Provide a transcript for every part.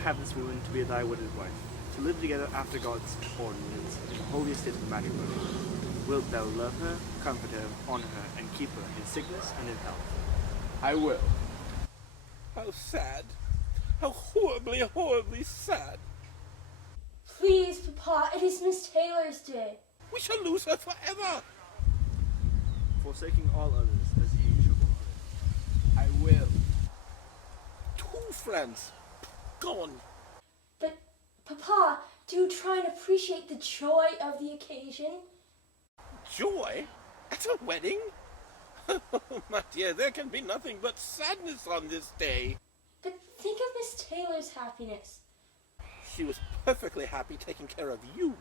have this woman to be thy wedded wife, to live together after God's ordinance in the holy state of matrimony. Wilt thou love her, comfort her, honor her, and keep her in sickness and in health? I will. How sad. How horribly, horribly sad. Please, Papa, it is Miss Taylor's day. We shall lose her forever. Forsaking all others, as ye shall go on. I will. 2 friends. Gone. But, Papa, do try and appreciate the joy of the occasion. Joy? At a wedding? Oh, my dear, there can be nothing but sadness on this day. But think of Miss Taylor's happiness. She was perfectly happy taking care of you.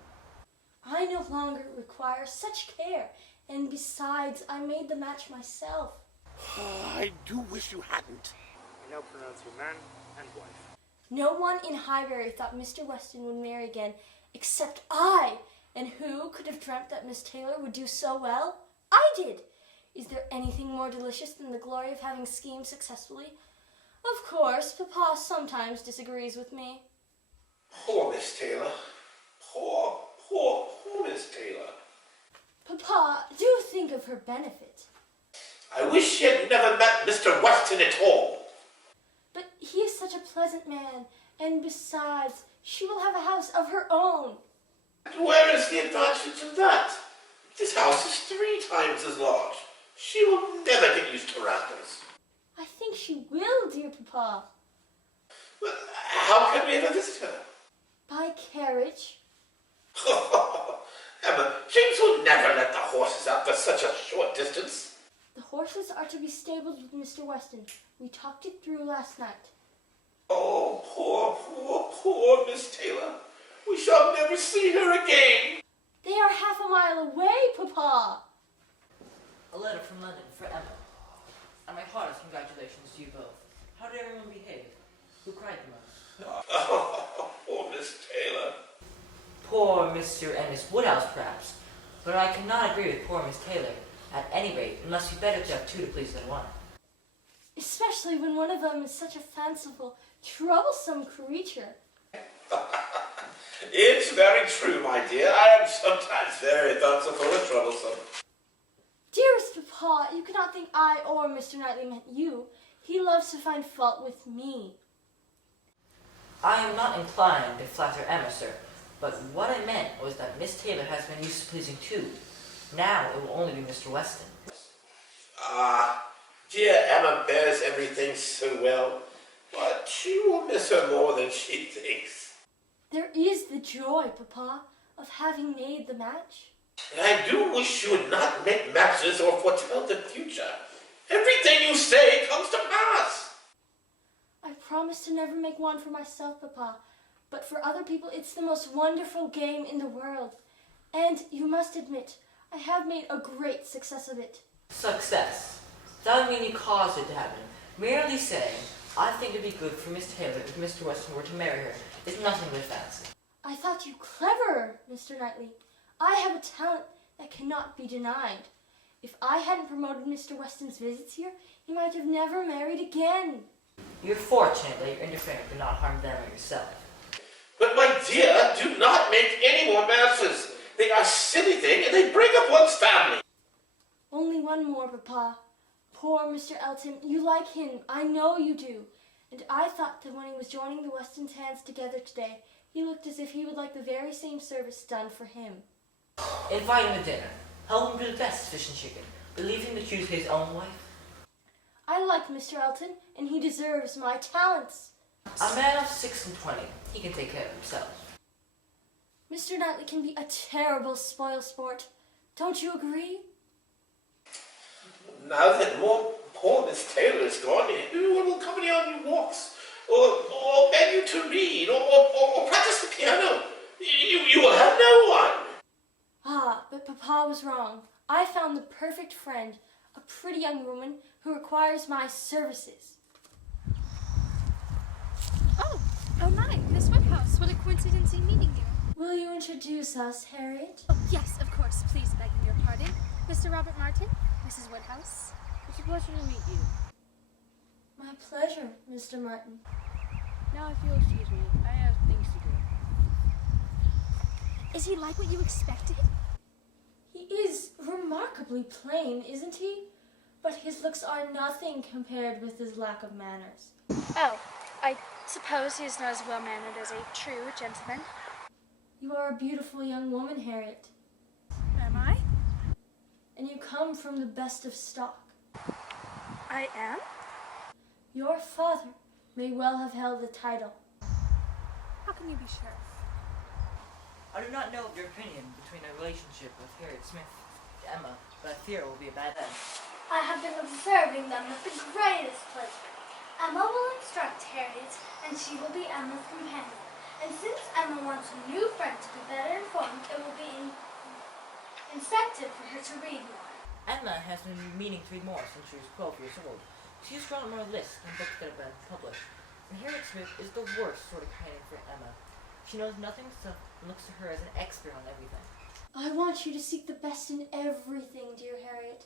I no longer require such care, and besides, I made the match myself. I do wish you hadn't. I now pronounce you man and wife. No one in Highbury thought Mr. Weston would marry again, except I. And who could have dreamt that Miss Taylor would do so well? I did. Is there anything more delicious than the glory of having schemed successfully? Of course, Papa sometimes disagrees with me. Poor Miss Taylor. Poor Miss Taylor. Papa, do think of her benefit. I wish she had never met Mr. Weston at all. But he is such a pleasant man, and besides, she will have a house of her own. And where is the advantage of that? This house is 3 times as large. She will never get used to rambles. I think she will, dear Papa. But how can we ever visit her? By carriage. Emma, James will never let the horses out for such a short distance. The horses are to be stabled with Mr. Weston. We talked it through last night. Oh, poor Miss Taylor. We shall never see her again. They are half a mile away, Papa. A letter from London for Emma. And my heartiest congratulations to you both. How did everyone behave? Who cried the most? Oh, poor Miss Taylor. Poor Mr. and Miss Woodhouse, perhaps. But I cannot agree with poor Miss Taylor. At any rate, it must be better to have 2 to please than 1. Especially when one of them is such a fanciful, troublesome creature. It's very true, my dear. I am sometimes very fanciful and troublesome. Dearest Papa, you cannot think I or Mr. Knightley meant you. He loves to find fault with me. I am not inclined to flatter Emma, sir. But what I meant was that Miss Taylor has been used to pleasing 2. Now it will only be Mr. Weston. Dear Emma bears everything so well, but she will miss her more than she thinks. There is the joy, Papa, of having made the match. I do wish you would not make matches or foretell the future. Everything you say comes to pass. I promise to never make one for myself, Papa, but for other people it's the most wonderful game in the world. And you must admit, I have made a great success of it. Success. That would mean you caused it to happen. Merely saying, I think it'd be good for Miss Taylor if Mr. Weston were to marry her, is nothing but fancy. I thought you cleverer, Mr. Knightley. I have a talent that cannot be denied. If I hadn't promoted Mr. Weston's visits here, he might have never married again. You're fortunate that your interference did not harm them or yourself. But my dear, do not make any more matches. They are silly things and they break up one's family. Only one more, Papa. Poor Mr. Elton, you like him, I know you do. And I thought that when he was joining the Westons' hands together today, he looked as if he would like the very same service done for him. Invite him to dinner. Help him do the best fish and chicken, but leave him to choose his own wife. I like Mr. Elton, and he deserves my talents. A man of 6 and 20, he can take care of himself. Mr. Knightley can be a terrible spoil-sport. Don't you agree? Now that poor Miss Taylor is gone, who will accompany on your walks? Or beg you to read, or practice the piano? You will have no one. Ah, but Papa was wrong. I found the perfect friend, a pretty young woman who requires my services. Oh my, Miss Woodhouse, what a coincidence in meeting you. Will you introduce us, Harriet? Oh, yes, of course, please, begging your pardon. Mr. Robert Martin, Mrs. Woodhouse. It's a pleasure to meet you. My pleasure, Mr. Martin. Now, if you'll excuse me, I have things to do. Is he like what you expected? He is remarkably plain, isn't he? But his looks are nothing compared with his lack of manners. Oh, I suppose he is not as well-mannered as a true gentleman. You are a beautiful young woman, Harriet, Am I? and you come from the best of stock. I am? Your father may well have held the title. How can you be sure? I do not know of your opinion between a relationship with Harriet Smith and Emma, but I fear it will be a bad end. I have been observing them with the greatest pleasure. Emma will instruct Harriet, and she will be Emma's companion. And since Emma wants a new friend to be better informed, it will be incentive for her to read more. Emma has been meaning to read more since she was 12 years old. She has drawn more lists than books that have been published. And Harriet Smith is the worst sort of companion for Emma. She knows nothing, so looks to her as an expert on everything. I want you to seek the best in everything, dear Harriet.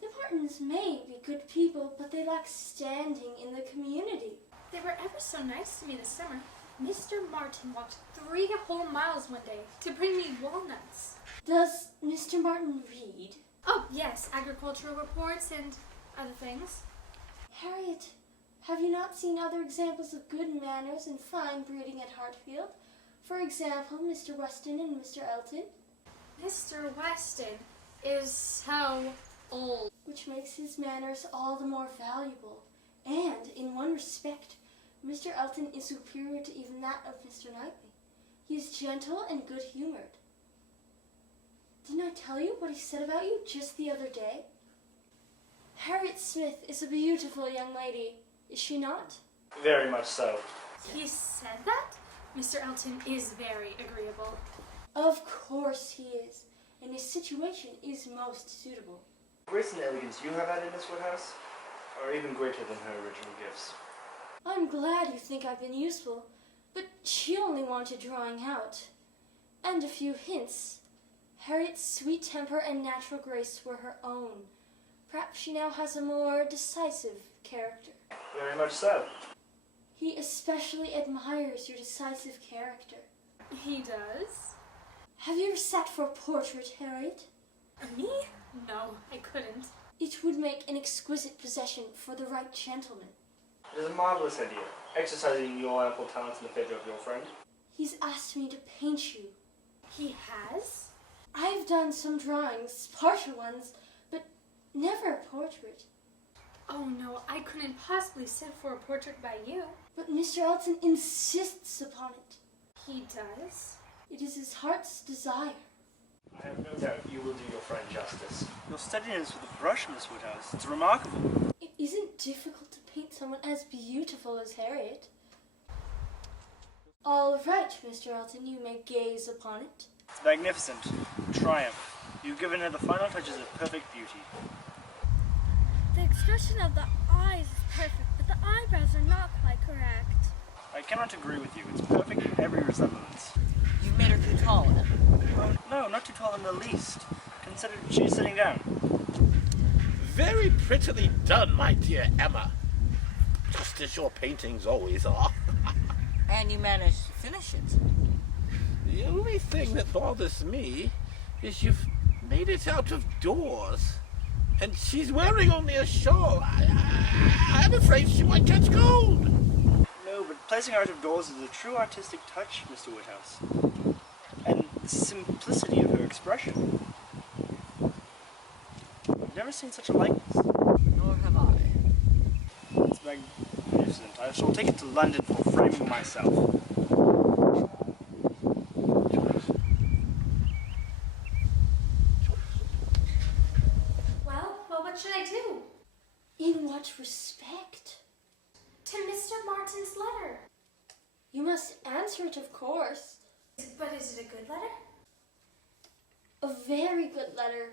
The Martins may be good people, but they lack standing in the community. They were ever so nice to me this summer. Mr. Martin walked 3 whole miles one day to bring me walnuts. Does Mr. Martin read? Oh, yes, agricultural reports and other things. Harriet, have you not seen other examples of good manners and fine breeding at Hartfield? For example, Mr. Weston and Mr. Elton, Mr. Weston is so old. which makes his manners all the more valuable. And, in one respect, Mr. Elton is superior to even that of Mr. Knightley. He is gentle and good-humored. Didn't I tell you what he said about you just the other day? Harriet Smith is a beautiful young lady, is she not? Very much so. He said that? Mr. Elton is very agreeable. Of course he is, and his situation is most suitable. Grace and elegance you have had in Miss Woodhouse are even greater than her original gifts. I'm glad you think I've been useful, but she only wanted drawing out. And a few hints. Harriet's sweet temper and natural grace were her own. Perhaps she now has a more decisive character. Very much so. He especially admires your decisive character. He does? Have you ever sat for a portrait, Harriet? Me? No, I couldn't. It would make an exquisite possession for the right gentleman. It is a marvelous idea, exercising your ample talents in the favor of your friend. He's asked me to paint you. He has? I've done some drawings, partial ones, but never a portrait. Oh no, I couldn't possibly sit for a portrait by you. But Mr. Elton insists upon it. He does? It is his heart's desire. I have no doubt you will do your friend justice. Your steadiness with the brush, Miss Woodhouse, it's remarkable. It isn't difficult to paint someone as beautiful as Harriet. All right, Mr. Elton, you may gaze upon it. It's magnificent. Triumph. You've given her the final touches of perfect beauty. The expression of the eyes is perfect, but the eyebrows are not quite correct. I cannot agree with you. It's perfect in every resemblance. You've made her too tall, Emma. Oh, no, not too tall in the least. Consider she's sitting down. Very prettily done, my dear Emma. Just as your paintings always are. And you managed to finish it. The only thing that bothers me is you've made it out of doors. And she's wearing only a shawl. I'm afraid she might catch cold. No, but placing her out of doors is a true artistic touch, Mr. Woodhouse. And the simplicity of her expression. I've never seen such a likeness. Nor have I. It's magnificent. I shall take it to London for framing myself. Well, what should I do? In what respect? To Mr. Martin's letter. You must answer it, of course. But is it a good letter? A very good letter.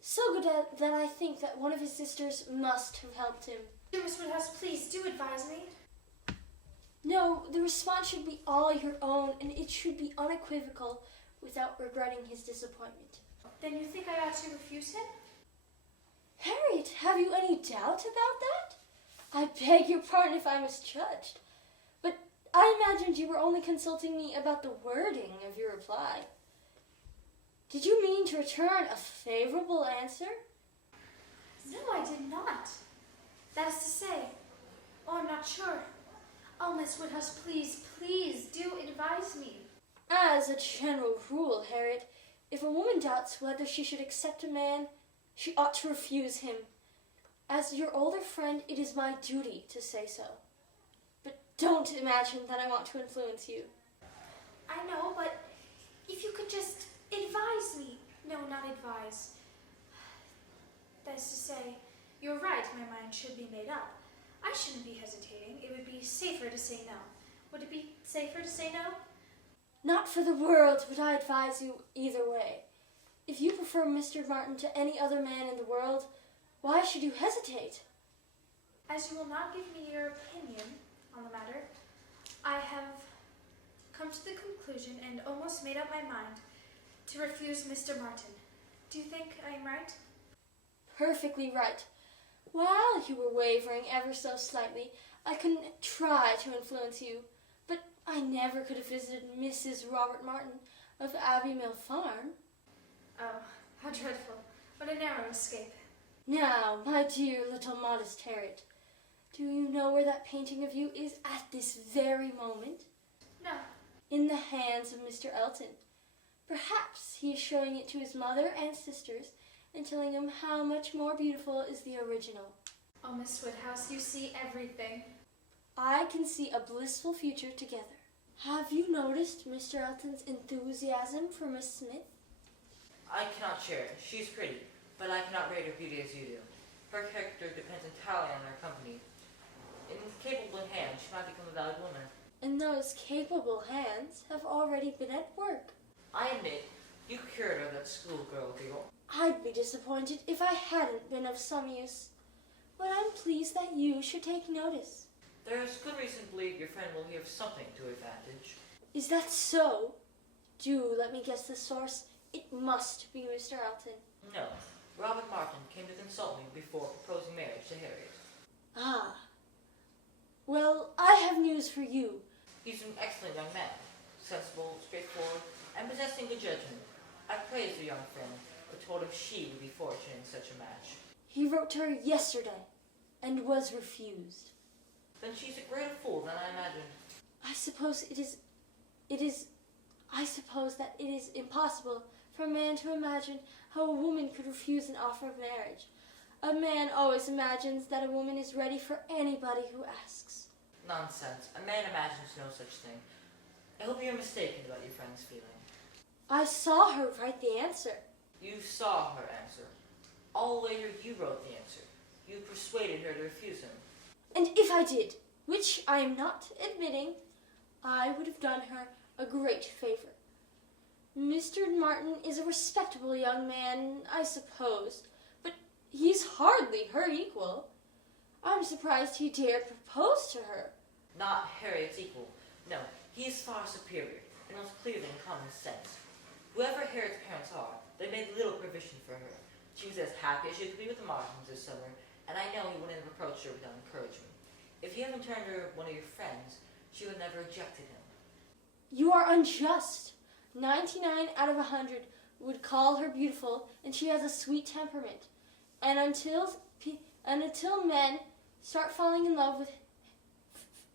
So good that I think that one of his sisters must have helped him. Dear Miss Woodhouse, please do advise me. No, the response should be all your own, and it should be unequivocal without regretting his disappointment. Then you think I ought to refuse him? Harriet, have you any doubt about that? I beg your pardon if I misjudged. But I imagined you were only consulting me about the wording of your reply. Did you mean to return a favorable answer? No, I did not. That is to say, oh, I'm not sure. Oh, Miss Woodhouse, please, please do advise me. As a general rule, Harriet, if a woman doubts whether she should accept a man, she ought to refuse him. As your older friend, it is my duty to say so. But don't imagine that I want to influence you. I know, but if you could just advise me. No, not advise. That is to say, you're right, my mind should be made up. I shouldn't be hesitating. It would be safer to say no. Would it be safer to say no? Not for the world would I advise you either way. If you prefer Mr. Martin to any other man in the world, why should you hesitate? As you will not give me your opinion on the matter, I have come to the conclusion and almost made up my mind to refuse Mr. Martin. Do you think I am right? Perfectly right. While you were wavering ever so slightly, I couldn't try to influence you, but I never could have visited Mrs. Robert Martin of Abbey Mill Farm. Oh, how dreadful. What a narrow escape. Now, my dear little modest Harriet, do you know where that painting of you is at this very moment? No. In the hands of Mr. Elton. Perhaps he is showing it to his mother and sisters and telling them how much more beautiful is the original. Oh, Miss Woodhouse, you see everything. I can see a blissful future together. Have you noticed Mr. Elton's enthusiasm for Miss Smith? I cannot share it. She's pretty, but I cannot rate her beauty as you do. Her character depends entirely on her company. In capable hands, she might become a valued woman. And those capable hands have already been at work. I admit, you cured her of that schoolgirl giggle. I'd be disappointed if I hadn't been of some use. But I'm pleased that you should take notice. There is good reason to believe your friend will hear something to advantage. Is that so? Do let me guess the source. It must be Mr. Elton. No, Robert Martin came to consult me before proposing marriage to Harriet. Ah. Well, I have news for you. He's an excellent young man, sensible, straightforward, and possessing good judgment. I praised the young friend, but told him she would be fortunate in such a match. He wrote to her yesterday and was refused. Then she's a greater fool than I imagined. I suppose that it is impossible for a man to imagine how a woman could refuse an offer of marriage. A man always imagines that a woman is ready for anybody who asks. Nonsense. A man imagines no such thing. I hope you're mistaken about your friend's feeling. I saw her write the answer. You saw her answer. All later you wrote the answer. You persuaded her to refuse him. And if I did, which I am not admitting, I would have done her a great favor. Mr. Martin is a respectable young man, I suppose, but he's hardly her equal. I'm surprised he dared propose to her. Not Harriet's equal. No, he is far superior, and most clearly in common sense. Whoever Harriet's parents are, they made little provision for her. She was as happy as she could be with the Martins this summer, and I know he wouldn't have approached her without encouragement. If he hadn't turned her one of your friends, she would never have rejected him. You are unjust. 99 out of 100 would call her beautiful, and she has a sweet temperament. And until men start falling in love with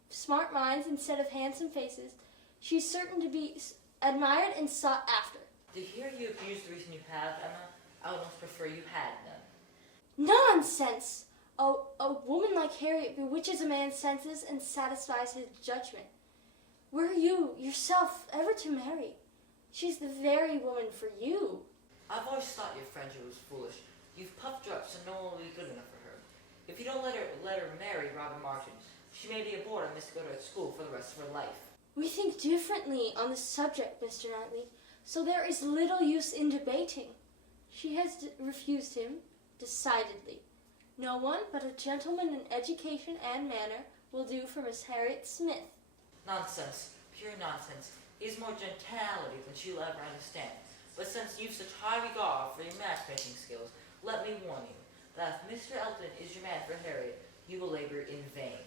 smart minds instead of handsome faces, she's certain to be admired and sought after. To hear you abuse the reason you have, Emma, I would almost prefer you had none. Nonsense! A woman like Harriet bewitches a man's senses and satisfies his judgment. Were you, yourself, ever to marry, she's the very woman for you. I've always thought your friendship was foolish. You've puffed her up so no one will be good enough for her. If you don't let her marry Robert Martin, she may be a bored and miss to go to school for the rest of her life. We think differently on the subject, Mr. Knightley, so there is little use in debating. She has refused him, decidedly. No one but a gentleman in education and manner will do for Miss Harriet Smith. Nonsense. Pure nonsense. He has more gentility than she'll ever understand. But since you've such high regard for your matchmaking skills, let me warn you that if Mr. Elton is your man for Harriet, you will labor in vain.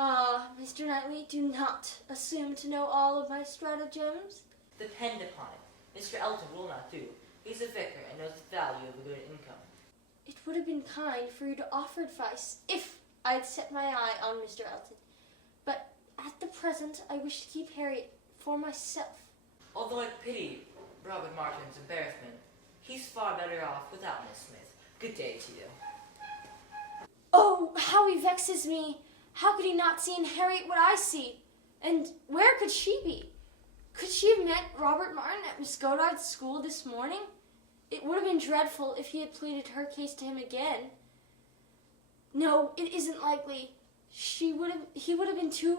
Mr. Knightley, do not assume to know all of my stratagems. Depend upon it, Mr. Elton will not do. He's a vicar and knows the value of a good income. It would have been kind for you to offer advice if I had set my eye on Mr. Elton. But at the present, I wish to keep Harriet for myself. Although I pity Robert Martin's embarrassment, he's far better off without Miss Smith. Good day to you. Oh, how he vexes me! How could he not see in Harriet what I see? And where could she be? Could she have met Robert Martin at Miss Goddard's school this morning? It would have been dreadful if he had pleaded her case to him again. No, it isn't likely. He would have been too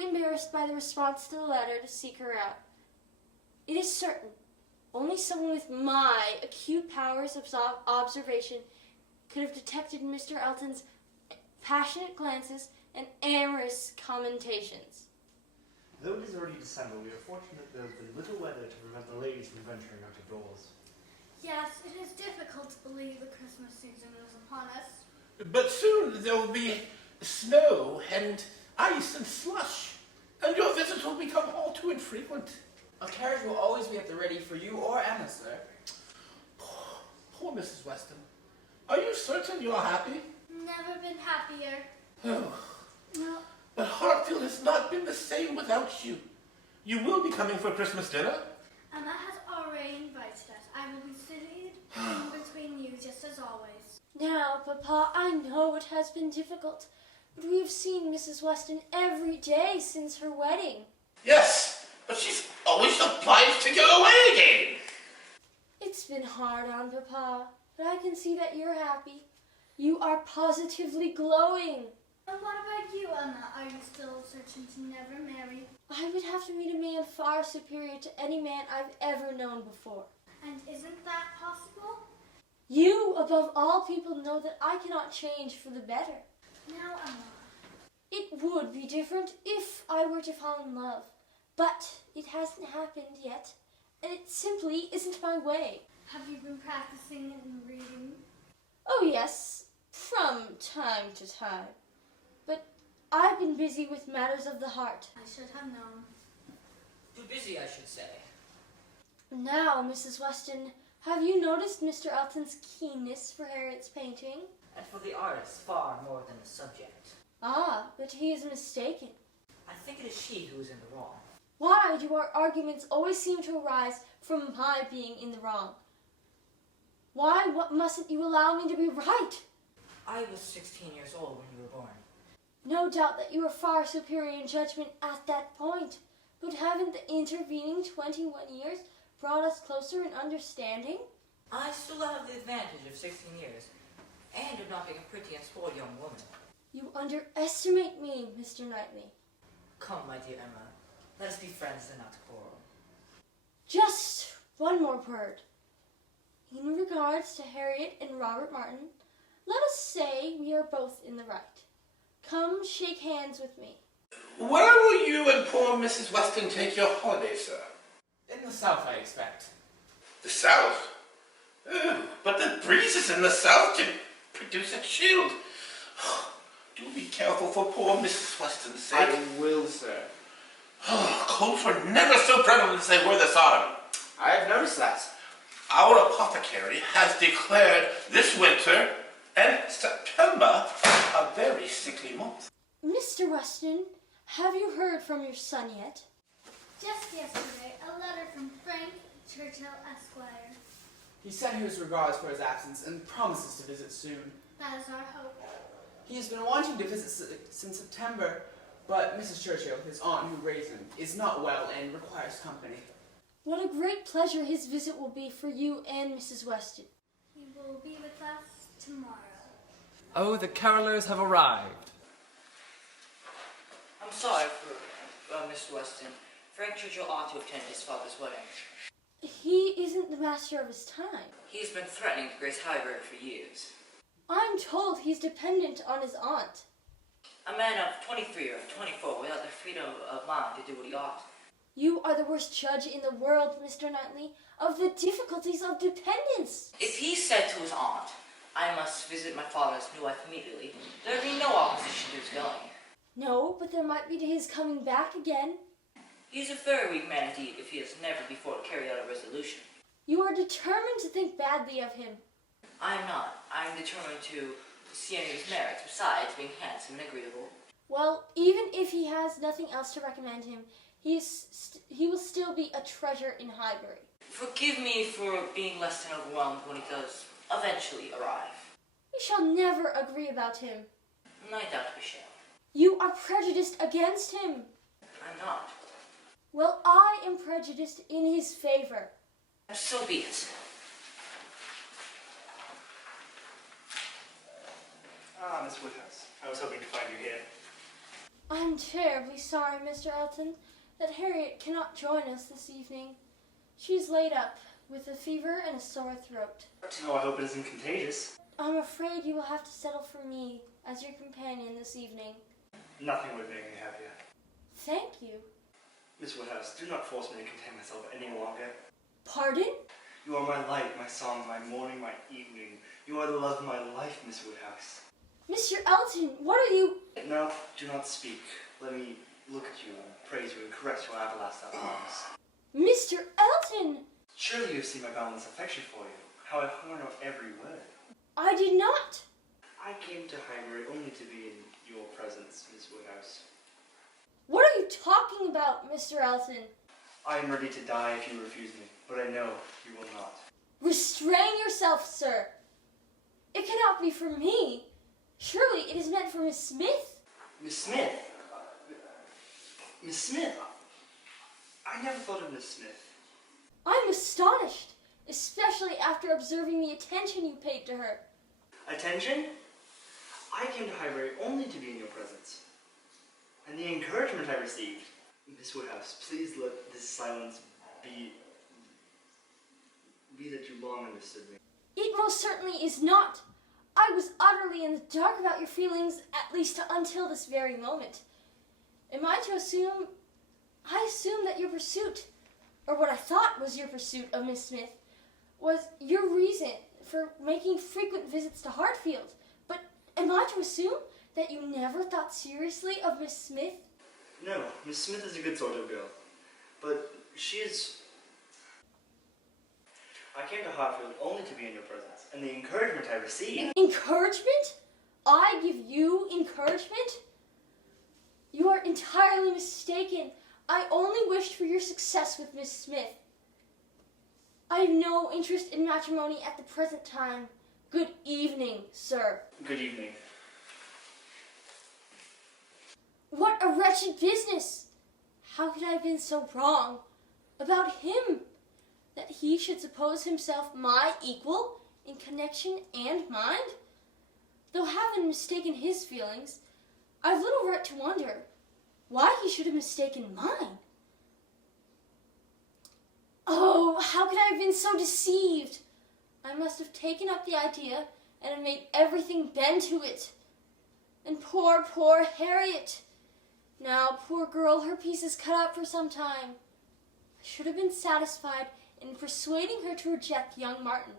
embarrassed by the response to the letter to seek her out. It is certain. Only someone with my acute powers of observation could have detected Mr. Elton's passionate glances and amorous commentations. Though it is already December, we are fortunate there has been little weather to prevent the ladies from venturing out of doors. Yes, it is difficult to believe the Christmas season is upon us. But soon there will be snow and ice and slush, and your visits will become all too infrequent. A carriage will always be at the ready for you or Emma, sir. Poor Mrs. Weston. Are you certain you're happy? Never been happier. Oh, No, but Hartfield has not been the same without you. You will be coming for Christmas dinner? Emma has already invited us. I will be sitting in between you just as always. Now, Papa, I know it has been difficult, but we have seen Mrs. Weston every day since her wedding. Yes, but she's always obliged to go away again. It's been hard on Papa, but I can see that you're happy. You are positively glowing. And what about you, Emma? Are you still searching to never marry? I would have to meet a man far superior to any man I've ever known before. And isn't that possible? You, above all people, know that I cannot change for the better. Now, Emma. It would be different if I were to fall in love, but it hasn't happened yet, and it simply isn't my way. Have you been practicing and reading? Oh yes, from time to time. But I've been busy with matters of the heart. I should have known. Too busy, I should say. Now, Mrs. Weston, have you noticed Mr. Elton's keenness for Harriet's painting? And for the artist, far more than the subject. Ah, but he is mistaken. I think it is she who is in the wrong. Why do our arguments always seem to arise from my being in the wrong? Why mustn't you allow me to be right? I was 16 years old when you were born. No doubt that you are far superior in judgment at that point, but haven't the intervening 21 years brought us closer in understanding? I still have the advantage of 16 years, and of not being a pretty and spoiled young woman. You underestimate me, Mr. Knightley. Come, my dear Emma, let us be friends and not quarrel. Just one more word. In regards to Harriet and Robert Martin, let us say we are both in the right. Come shake hands with me. Where will you and poor Mrs. Weston take your holiday, sir? In the south, I expect. The south? Oh, but the breezes in the south can produce a chill. Do be careful for poor Mrs. Weston's sake. I will, sir. Colds were never so prevalent as they were this autumn. I have noticed that. Our apothecary has declared this winter and September a very sickly month. Mr. Weston, have you heard from your son yet? Just yesterday, a letter from Frank Churchill, Esquire. He sent his regards for his absence and promises to visit soon. That is our hope. He has been wanting to visit since September, but Mrs. Churchill, his aunt who raised him, is not well and requires company. What a great pleasure his visit will be for you and Mrs. Weston. He will be with us tomorrow. Oh, the carolers have arrived. I'm sorry for Mr. Weston. Frank Churchill ought to attend his father's wedding. He isn't the master of his time. He's been threatening to grace Highbury for years. I'm told he's dependent on his aunt. A man of 23 or 24 without the freedom of mind to do what he ought. You are the worst judge in the world, Mr. Knightley, of the difficulties of dependence. If he said to his aunt, I must visit my father's new wife immediately. There'd be no opposition to his going. No, but there might be to his coming back again. He's a very weak man indeed if he has never before carried out a resolution. You are determined to think badly of him. I'm not. I'm determined to see any of his merits besides being handsome and agreeable. Well, even if he has nothing else to recommend him, he will still be a treasure in Highbury. Forgive me for being less than overwhelmed when he does eventually arrive. We shall never agree about him. I doubt we shall. You are prejudiced against him. I'm not. Well, I am prejudiced in his favor. So be it. Ah, Miss Woodhouse. I was hoping to find you here. I'm terribly sorry, Mr. Elton, that Harriet cannot join us this evening. She's laid up with a fever and a sore throat. Oh, I hope it isn't contagious. I'm afraid you will have to settle for me as your companion this evening. Nothing would make me happier. Thank you. Miss Woodhouse, do not force me to contain myself any longer. Pardon? You are my light, my song, my morning, my evening. You are the love of my life, Miss Woodhouse. Mr. Elton, what are you... Now, do not speak. Let me look at you and praise you and caress your everlasting arms. Mr. Elton! Surely you have seen my boundless affection for you, how I've hung on every word. I did not. I came to Highbury only to be in your presence, Miss Woodhouse. What are you talking about, Mr. Elton? I am ready to die if you refuse me, but I know you will not. Restrain yourself, sir. It cannot be for me. Surely it is meant for Miss Smith. Miss Smith? Miss Smith? I never thought of Miss Smith. I'm astonished, especially after observing the attention you paid to her. Attention? I came to Highbury only to be in your presence. And the encouragement I received. Miss Woodhouse, please let this silence be that you long understood me. It most certainly is not. I was utterly in the dark about your feelings, at least until this very moment. Am I to assume... I assume that your pursuit, or what I thought was your pursuit of Miss Smith, was your reason for making frequent visits to Hartfield. But am I to assume that you never thought seriously of Miss Smith? No, Miss Smith is a good sort of girl. But she is... I came to Hartfield only to be in your presence, and the encouragement I received... Encouragement? I give you encouragement? You are entirely mistaken. I only wished for your success with Miss Smith. I have no interest in matrimony at the present time. Good evening, sir. Good evening. What a wretched business! How could I have been so wrong about him? That he should suppose himself my equal in connection and mind? Though having mistaken his feelings, I've little right to wonder why he should have mistaken mine. Oh, how could I have been so deceived? I must have taken up the idea and have made everything bend to it. And poor, poor Harriet. Now, poor girl, her piece is cut out for some time. I should have been satisfied in persuading her to reject young Martin.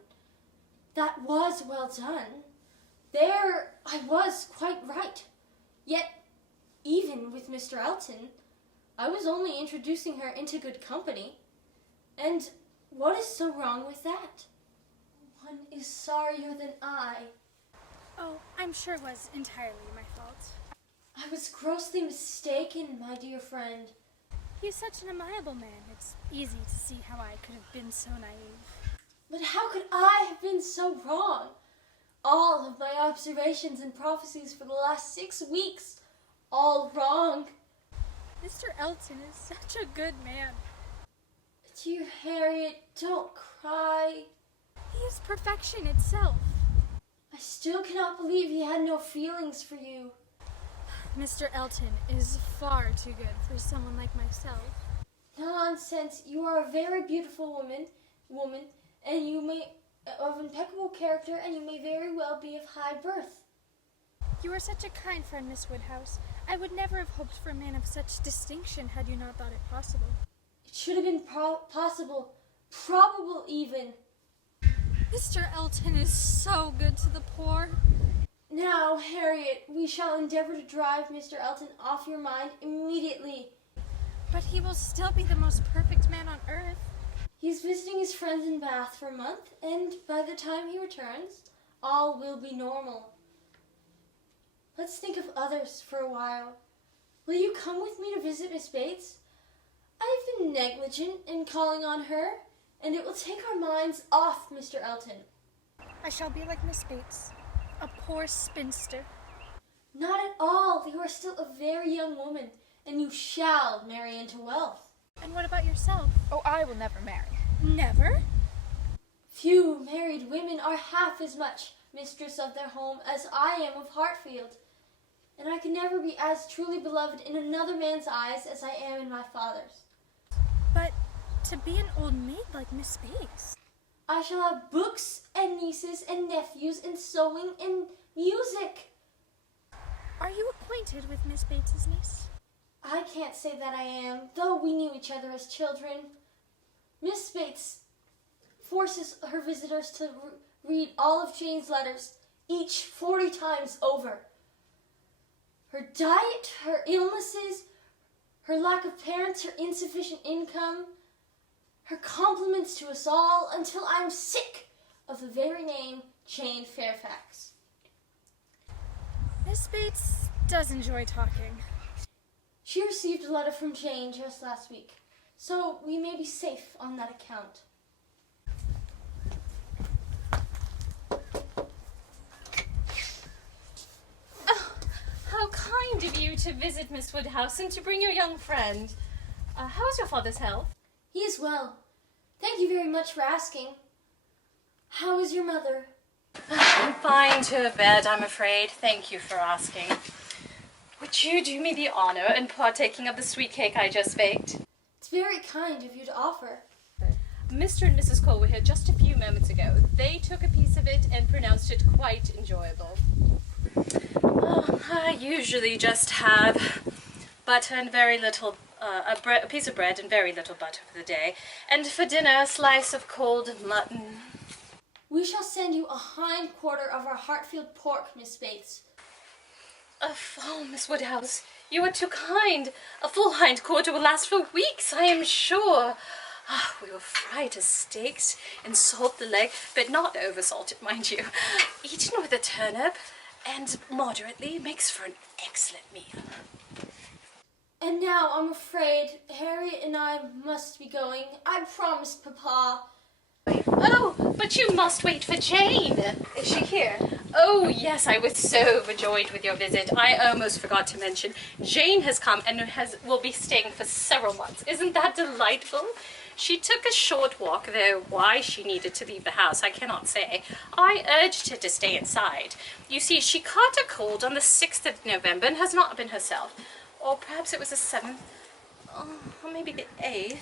That was well done. There I was quite right. Yet, even with Mr. Elton, I was only introducing her into good company. And what is so wrong with that? One is sorrier than I. Oh, I'm sure it was entirely my fault. I was grossly mistaken, my dear friend. He's such an amiable man. It's easy to see how I could have been so naive. But how could I have been so wrong? All of my observations and prophecies for the last 6 weeks, all wrong. Mr. Elton is such a good man. Dear Harriet, don't cry. He is perfection itself. I still cannot believe he had no feelings for you. Mr. Elton is far too good for someone like myself. Nonsense. You are a very beautiful woman, and you may of impeccable character, and you may very well be of high birth. You are such a kind friend, Miss Woodhouse. I would never have hoped for a man of such distinction had you not thought it possible. It should have been possible, probable even. Mr. Elton is so good to the poor. Now, Harriet, we shall endeavor to drive Mr. Elton off your mind immediately. But he will still be the most perfect man on earth. He's visiting his friends in Bath for a month, and by the time he returns, all will be normal. Let's think of others for a while. Will you come with me to visit Miss Bates? I've been negligent in calling on her, and it will take our minds off Mr. Elton. I shall be like Miss Bates, a poor spinster. Not at all. You are still a very young woman, and you shall marry into wealth. And what about yourself? Oh, I will never marry. Never? Few married women are half as much mistress of their home as I am of Hartfield, and I can never be as truly beloved in another man's eyes as I am in my father's. But to be an old maid like Miss Bates. I shall have books and nieces and nephews and sewing and music. Are you acquainted with Miss Bates's niece? I can't say that I am, though we knew each other as children. Miss Bates forces her visitors to read all of Jane's letters, each 40 times over. Her diet, her illnesses, her lack of parents, her insufficient income, her compliments to us all, until I'm sick of the very name Jane Fairfax. Miss Bates does enjoy talking. She received a letter from Jane just last week, so we may be safe on that account. Oh, how kind of you to visit Miss Woodhouse and to bring your young friend. How is your father's health? He is well. Thank you very much for asking. How is your mother? Confined to a bed, I'm afraid. Thank you for asking. Would you do me the honor in partaking of the sweet cake I just baked? It's very kind of you to offer. Mr. and Mrs. Cole were here just a few moments ago. They took a piece of it and pronounced it quite enjoyable. Oh, I usually just have butter and very little, a piece of bread and very little butter for the day. And for dinner, a slice of cold mutton. We shall send you a hind quarter of our Hartfield pork, Miss Bates. Oh, Miss Woodhouse, you are too kind. A full hind quarter will last for weeks, I am sure. We will fry it as steaks and salt the leg, but not over-salt it, mind you. Eaten with a turnip and moderately makes for an excellent meal. And now I'm afraid Harriet and I must be going. I promised Papa. Oh, but you must wait for Jane. Is she here? Oh, yes, I was so overjoyed with your visit. I almost forgot to mention, Jane has come and will be staying for several months. Isn't that delightful? She took a short walk, though why she needed to leave the house, I cannot say. I urged her to stay inside. You see, she caught a cold on the 6th of November and has not been herself. Or perhaps it was the 7th, or maybe the 8th.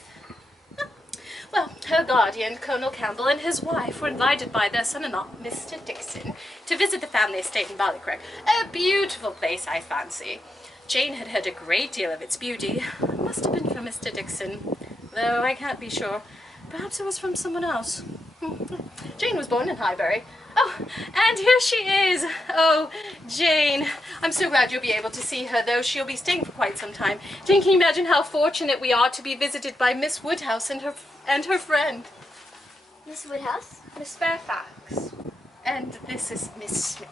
Well, her guardian, Colonel Campbell, and his wife were invited by their son-in-law, Mr. Dixon, to visit the family estate in Ballycraig. A beautiful place, I fancy. Jane had heard a great deal of its beauty. It must have been from Mr. Dixon, though I can't be sure. Perhaps it was from someone else. Jane was born in Highbury. Oh, and here she is. Oh, Jane. I'm so glad you'll be able to see her, though she'll be staying for quite some time. Jane, can you imagine how fortunate we are to be visited by Miss Woodhouse and her friend? Miss Woodhouse? Miss Fairfax. And this is Miss Smith.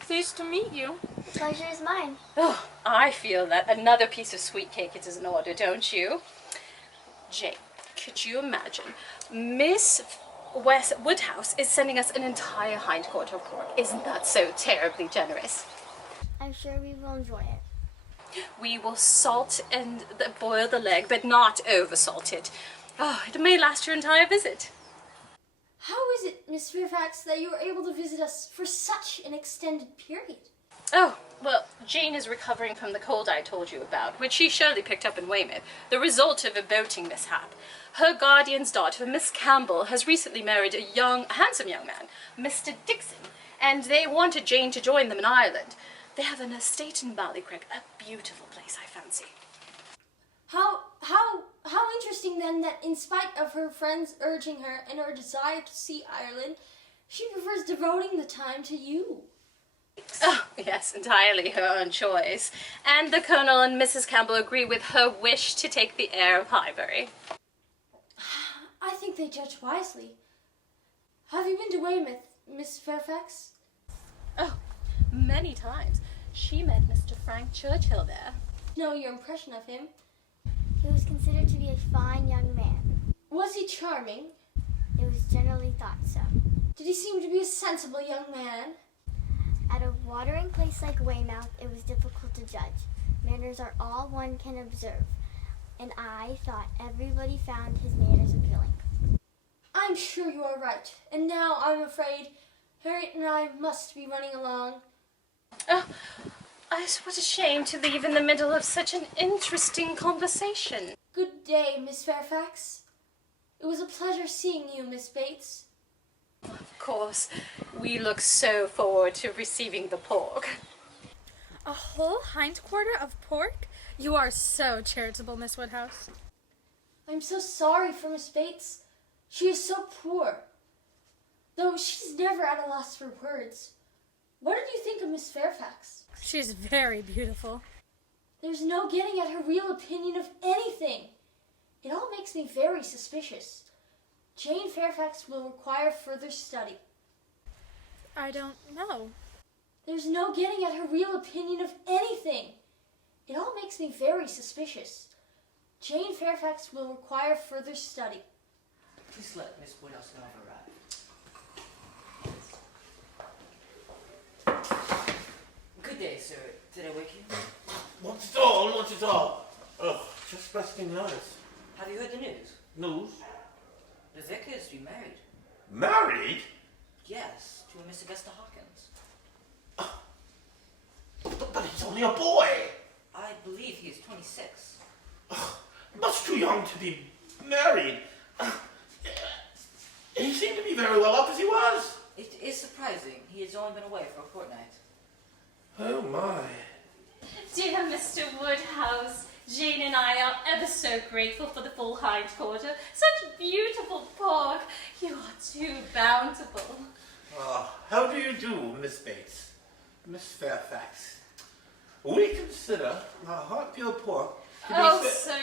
Pleased to meet you. Pleasure is mine. Oh, I feel that another piece of sweet cake is in order, don't you? Jane, could you imagine? Miss Woodhouse is sending us an entire hindquarter of pork. Isn't that so terribly generous? I'm sure we will enjoy it. We will salt and boil the leg, but not over-salt it. Oh, it may last your entire visit. How is it, Miss Fairfax, that you were able to visit us for such an extended period? Oh, well, Jane is recovering from the cold I told you about, which she surely picked up in Weymouth, the result of a boating mishap. Her guardian's daughter, Miss Campbell, has recently married a handsome young man, Mr. Dixon, and they wanted Jane to join them in Ireland. They have an estate in Ballycraig, a beautiful place, I fancy. How interesting then that in spite of her friends urging her and her desire to see Ireland, she prefers devoting the time to you. Oh, yes, entirely her own choice. And the Colonel and Mrs. Campbell agree with her wish to take the air of Highbury. I think they judge wisely. Have you been to Weymouth, Miss Fairfax? Oh, many times. She met Mr. Frank Churchill there. Know your impression of him. He was considered to be a fine young man. Was he charming? It was generally thought so. Did he seem to be a sensible young man? At a watering place like Weymouth, it was difficult to judge. Manners are all one can observe, and I thought everybody found his manners appealing. I'm sure you are right. And now I'm afraid Harriet and I must be running along. Oh, what a shame to leave in the middle of such an interesting conversation. Good day, Miss Fairfax. It was a pleasure seeing you, Miss Bates. Of course, we look so forward to receiving the pork. A whole hindquarter of pork? You are so charitable, Miss Woodhouse. I'm so sorry for Miss Bates. She is so poor. Though she's never at a loss for words. What did you think of Miss Fairfax? She's very beautiful. There's no getting at her real opinion of anything. It all makes me very suspicious. Jane Fairfax will require further study. I don't know. There's no getting at her real opinion of anything. It all makes me very suspicious. Jane Fairfax will require further study. Please let Miss Woodhouse know I've arrived. Good day, sir. Did I wake you? Not at all, not at all. Oh, just resting nice. Have you heard the news? News? The vicar is to be married. Married? Yes, to a Miss Augusta Hawkins. But he's only a boy. I believe he is 26. Much too young to be married. He seemed to be very well off as he was. It is surprising. He has only been away for a fortnight. Oh my. Dear Mr. Woodhouse, Jane and I are ever so grateful for the full hindquarter. Such beautiful pork. You are too bountiful. How do you do, Miss Bates? Miss Fairfax. We consider our heart-pure pork to be Oh, sir,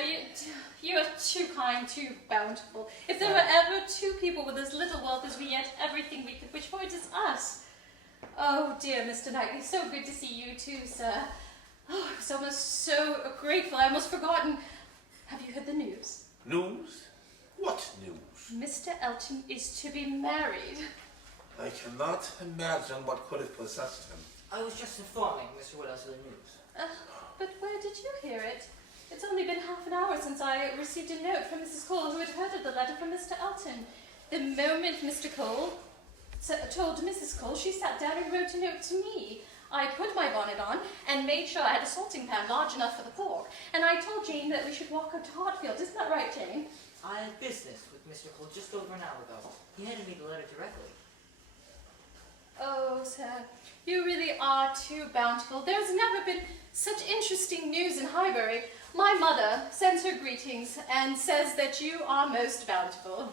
you are too kind, too bountiful. If there were ever two people with as little wealth as we, yet everything we could wish for, it is us. Oh, dear Mr. Knightley, so good to see you too, sir. Oh, I was almost so grateful, I almost forgotten. Have you heard the news? News? What news? Mr. Elton is to be married. I cannot imagine what could have possessed him. I was just informing Mr. Woodhouse of the news. But where did you hear it? It's only been half an hour since I received a note from Mrs. Cole, who had heard of the letter from Mr. Elton. The moment Mr. Cole told Mrs. Cole, she sat down and wrote a note to me. I put my bonnet on and made sure I had a salting pan large enough for the pork. And I told Jane that we should walk up to Hartfield. Isn't that right, Jane? I had business with Mr. Cole just over an hour ago. He handed me the letter directly. Oh, sir, you really are too bountiful. There's never been such interesting news in Highbury. My mother sends her greetings and says that you are most bountiful.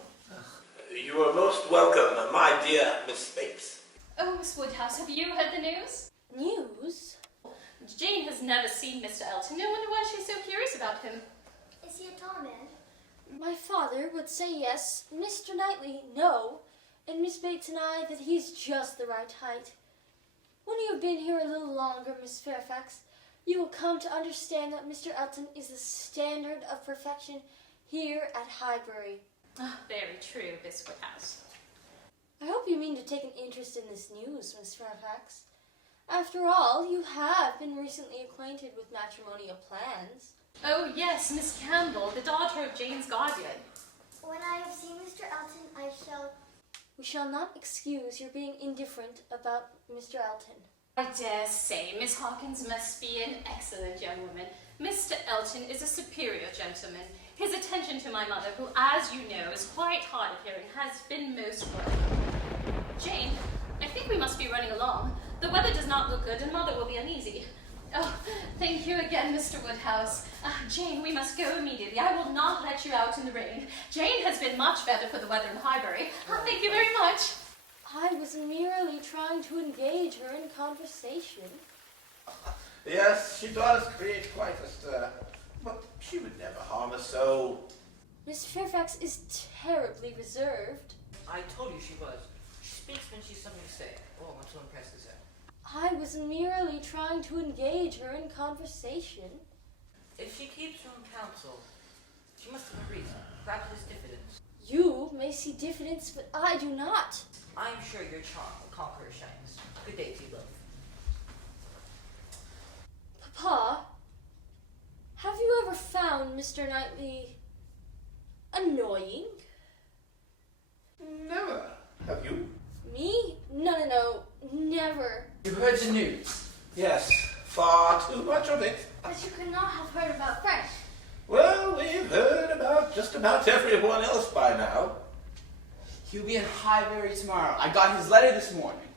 You are most welcome, my dear Miss Bates. Oh, Miss Woodhouse, have you heard the news? News? Jane has never seen Mr. Elton. No wonder why she's so curious about him. Is he a tall man? My father would say yes, Mr. Knightley no, and Miss Bates and I that he's just the right height. When you have been here a little longer, Miss Fairfax, you will come to understand that Mr. Elton is the standard of perfection here at Highbury. Very true, Miss Woodhouse. I hope you mean to take an interest in this news, Miss Fairfax. After all, you have been recently acquainted with matrimonial plans. Oh, yes, Miss Campbell, the daughter of Jane's guardian. When I have seen Mr. Elton, I shall... We shall not excuse your being indifferent about Mr. Elton. I dare say Miss Hawkins must be an excellent young woman. Mr. Elton is a superior gentleman. His attention to my mother, who, as you know, is quite hard of hearing, has been most welcome. Jane, I think we must be running along. The weather does not look good, and Mother will be uneasy. Oh, thank you again, Mr. Woodhouse. Jane, we must go immediately. I will not let you out in the rain. Jane has been much better for the weather in Highbury. Thank you very much. I was merely trying to engage her in conversation. Yes, she does create quite a stir, but she would never harm a soul. Miss Fairfax is terribly reserved. I told you she was. She speaks when she's something to say. Oh, I want to impress this out. I was merely trying to engage her in conversation. If she keeps her own counsel, she must have a reason. Perhaps it is diffidence. You may see diffidence, but I do not. I'm sure your charm will conquer her shyness. Good day to you both. Papa, have you ever found Mr. Knightley annoying? Never. Have you? Me? No, never. You heard the news. Yes, far too much of it. But you could not have heard about French. Well, we've heard about just about everyone else by now. He'll be in Highbury tomorrow. I got his letter this morning.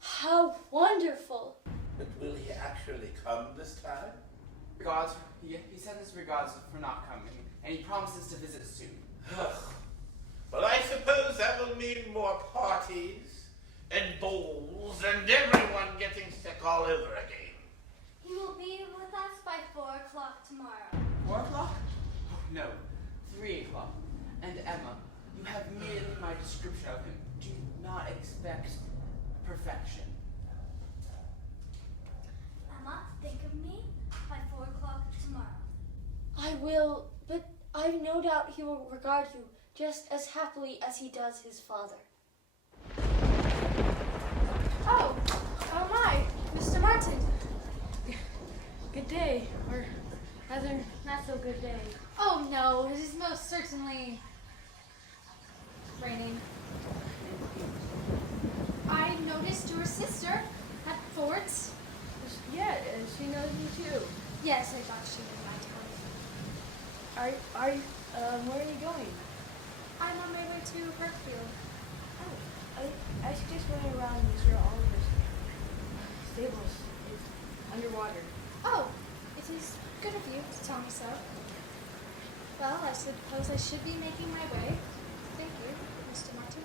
How wonderful. But will he actually come this time? Regards, he sent his regards for not coming, and he promises to visit soon. Well, I suppose that will mean more parties and balls and everyone getting sick all over again. He will be with us by 4 o'clock tomorrow. 4 o'clock? Oh, no, 3 o'clock. And Emma, you have merely my description of him. Do not expect perfection. Emma, think of me by 4 o'clock tomorrow. I will, but I've no doubt he will regard you just as happily as he does his father. Oh my, Mr. Martin. Good day, or rather, not so good day. Oh no, it is most certainly raining. I noticed your sister at Ford's. Yeah, she knows me too. Yes, I thought she might have. Where are you going? I'm on my way to Hartfield. I just went around Mr. Oliver's stables. It's underwater. Oh, it is good of you to tell me so. Well, I suppose I should be making my way. Thank you, Mr. Martin.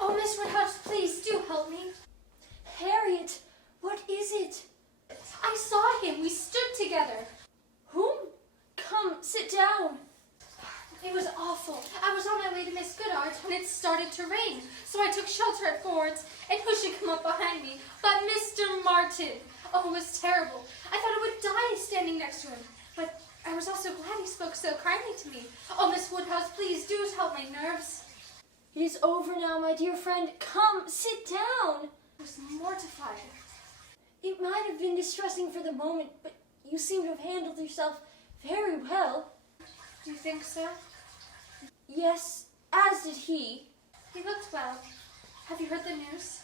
Oh, Miss Woodhouse, please do help me. Harriet, what is it? I saw him. We stood together. Whom? Come, sit down. It was awful. I was on my way to Miss Goodart when it started to rain, so I took shelter at Ford's, and who should come up behind me but Mr. Martin. Oh, it was terrible. I thought I would die standing next to him, but I was also glad he spoke so kindly to me. Oh, Miss Woodhouse, please do help my nerves. It is over now, my dear friend. Come, sit down. I was mortified. It might have been distressing for the moment, but you seem to have handled yourself very well. Do you think so? Yes, as did he. He looked well. Have you heard the news?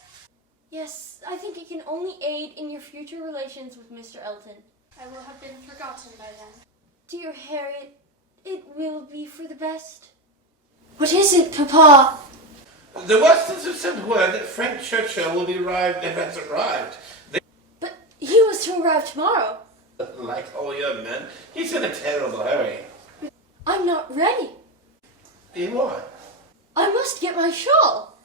Yes, I think it can only aid in your future relations with Mr. Elton. I will have been forgotten by then. Dear Harriet, it will be for the best. What is it, Papa? The Westons have sent word that Frank Churchill will be arrived and has arrived. But he was to arrive tomorrow. Like all young men, he's in a terrible hurry. I'm not ready. You are? I must get my shawl.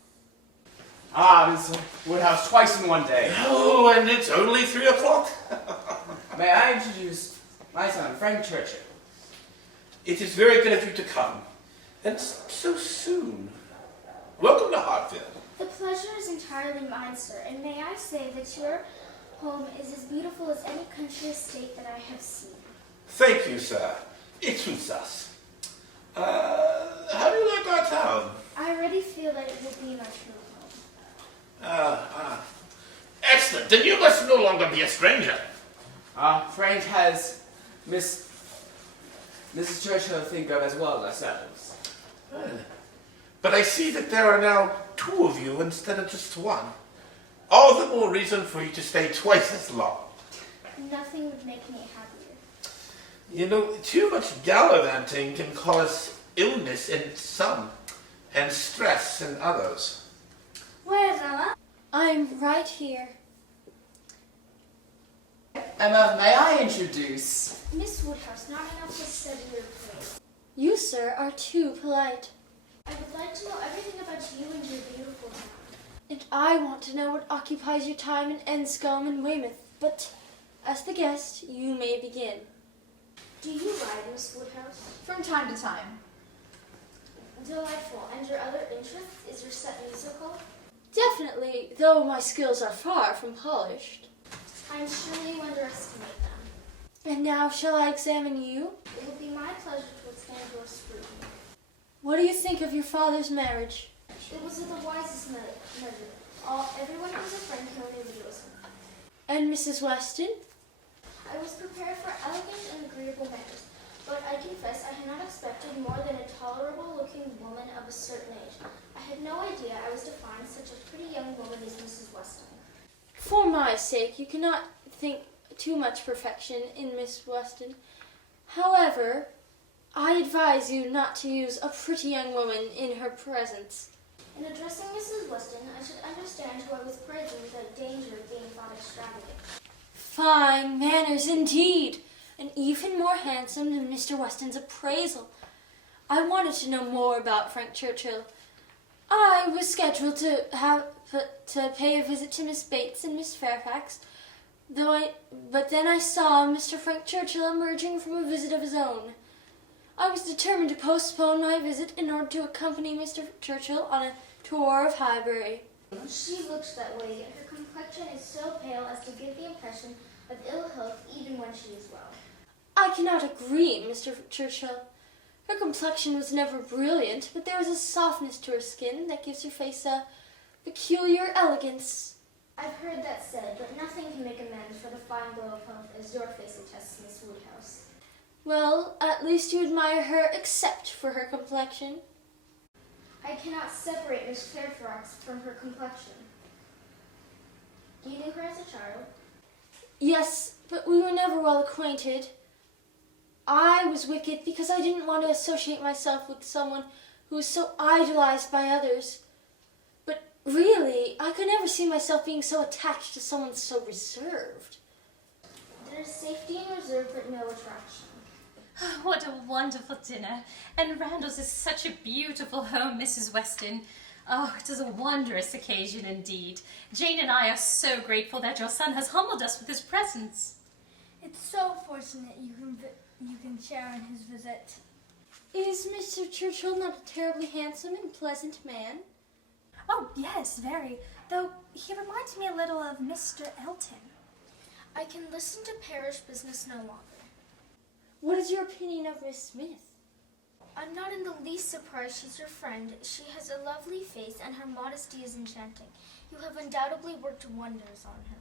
Ah, Miss Woodhouse, twice in one day. Oh, and it's only 3 o'clock. May I introduce my son, Frank Churchill? It is very good of you to come. And so soon. Welcome to Hartfield. The pleasure is entirely mine, sir, and may I say that your home is as beautiful as any country estate that I have seen. Thank you, sir. It suits us. How do you like our town? I already feel that it will be my true home. Excellent. Then you must no longer be a stranger. Frank has Mrs. Churchill to think of as well as ourselves. But I see that there are now 2 of you instead of just 1. All the more reason for you to stay twice as long. Nothing would make me happier. You know, too much gallivanting can cause illness in some and stress in others. Where's Emma? I'm right here. Emma, may I introduce? Miss Woodhouse, not enough was said in your praise. You, sir, are too polite. I would like to know everything about you and your beautiful town. And I want to know what occupies your time in Enscombe and Weymouth. But as the guest, you may begin. Do you ride, Miss Woodhouse? From time to time. Delightful. And your other interests? Is your set musical? Definitely, though my skills are far from polished. I'm sure you underestimate them. And now shall I examine you? It will be my pleasure to withstand your scrutiny. What do you think of your father's marriage? It was of the wisest measure. Everyone who was a friend can only rejoice in that. And Mrs. Weston? I was prepared for elegant and agreeable manners, but I confess I had not expected more than a tolerable-looking woman of a certain age. I had no idea I was to find such a pretty young woman as Mrs. Weston. For my sake, you cannot think too much perfection in Miss Weston. However, I advise you not to use a pretty young woman in her presence. In addressing Mrs. Weston, I should understand who I was praising without danger of being thought extravagant. Fine manners indeed, and even more handsome than Mr. Weston's appraisal. I wanted to know more about Frank Churchill. I was scheduled to pay a visit to Miss Bates and Miss Fairfax, but then I saw Mr. Frank Churchill emerging from a visit of his own. I was determined to postpone my visit in order to accompany Mr. Churchill on a tour of Highbury. She looks that way, yet her complexion is so pale as to give the impression of ill health even when she is well. I cannot agree, Mr. Churchill. Her complexion was never brilliant, but there was a softness to her skin that gives her face a peculiar elegance. I've heard that said, but nothing can make amends for the fine glow of health as your face attests, Miss Woodhouse. Well, at least you admire her except for her complexion. I cannot separate Miss Fairfax from her complexion. You knew her as a child? Yes, but we were never well acquainted. I was wicked because I didn't want to associate myself with someone who was so idolized by others. But really, I could never see myself being so attached to someone so reserved. There is safety in reserve, but no attraction. What a wonderful dinner. And Randall's is such a beautiful home, Mrs. Weston. Oh, it is a wondrous occasion indeed. Jane and I are so grateful that your son has humbled us with his presence. It's so fortunate you can share in his visit. Is Mr. Churchill not a terribly handsome and pleasant man? Oh, yes, very. Though he reminds me a little of Mr. Elton. I can listen to parish business no longer. What is your opinion of Miss Smith? I'm not in the least surprised she's your friend. She has a lovely face and her modesty is enchanting. You have undoubtedly worked wonders on her.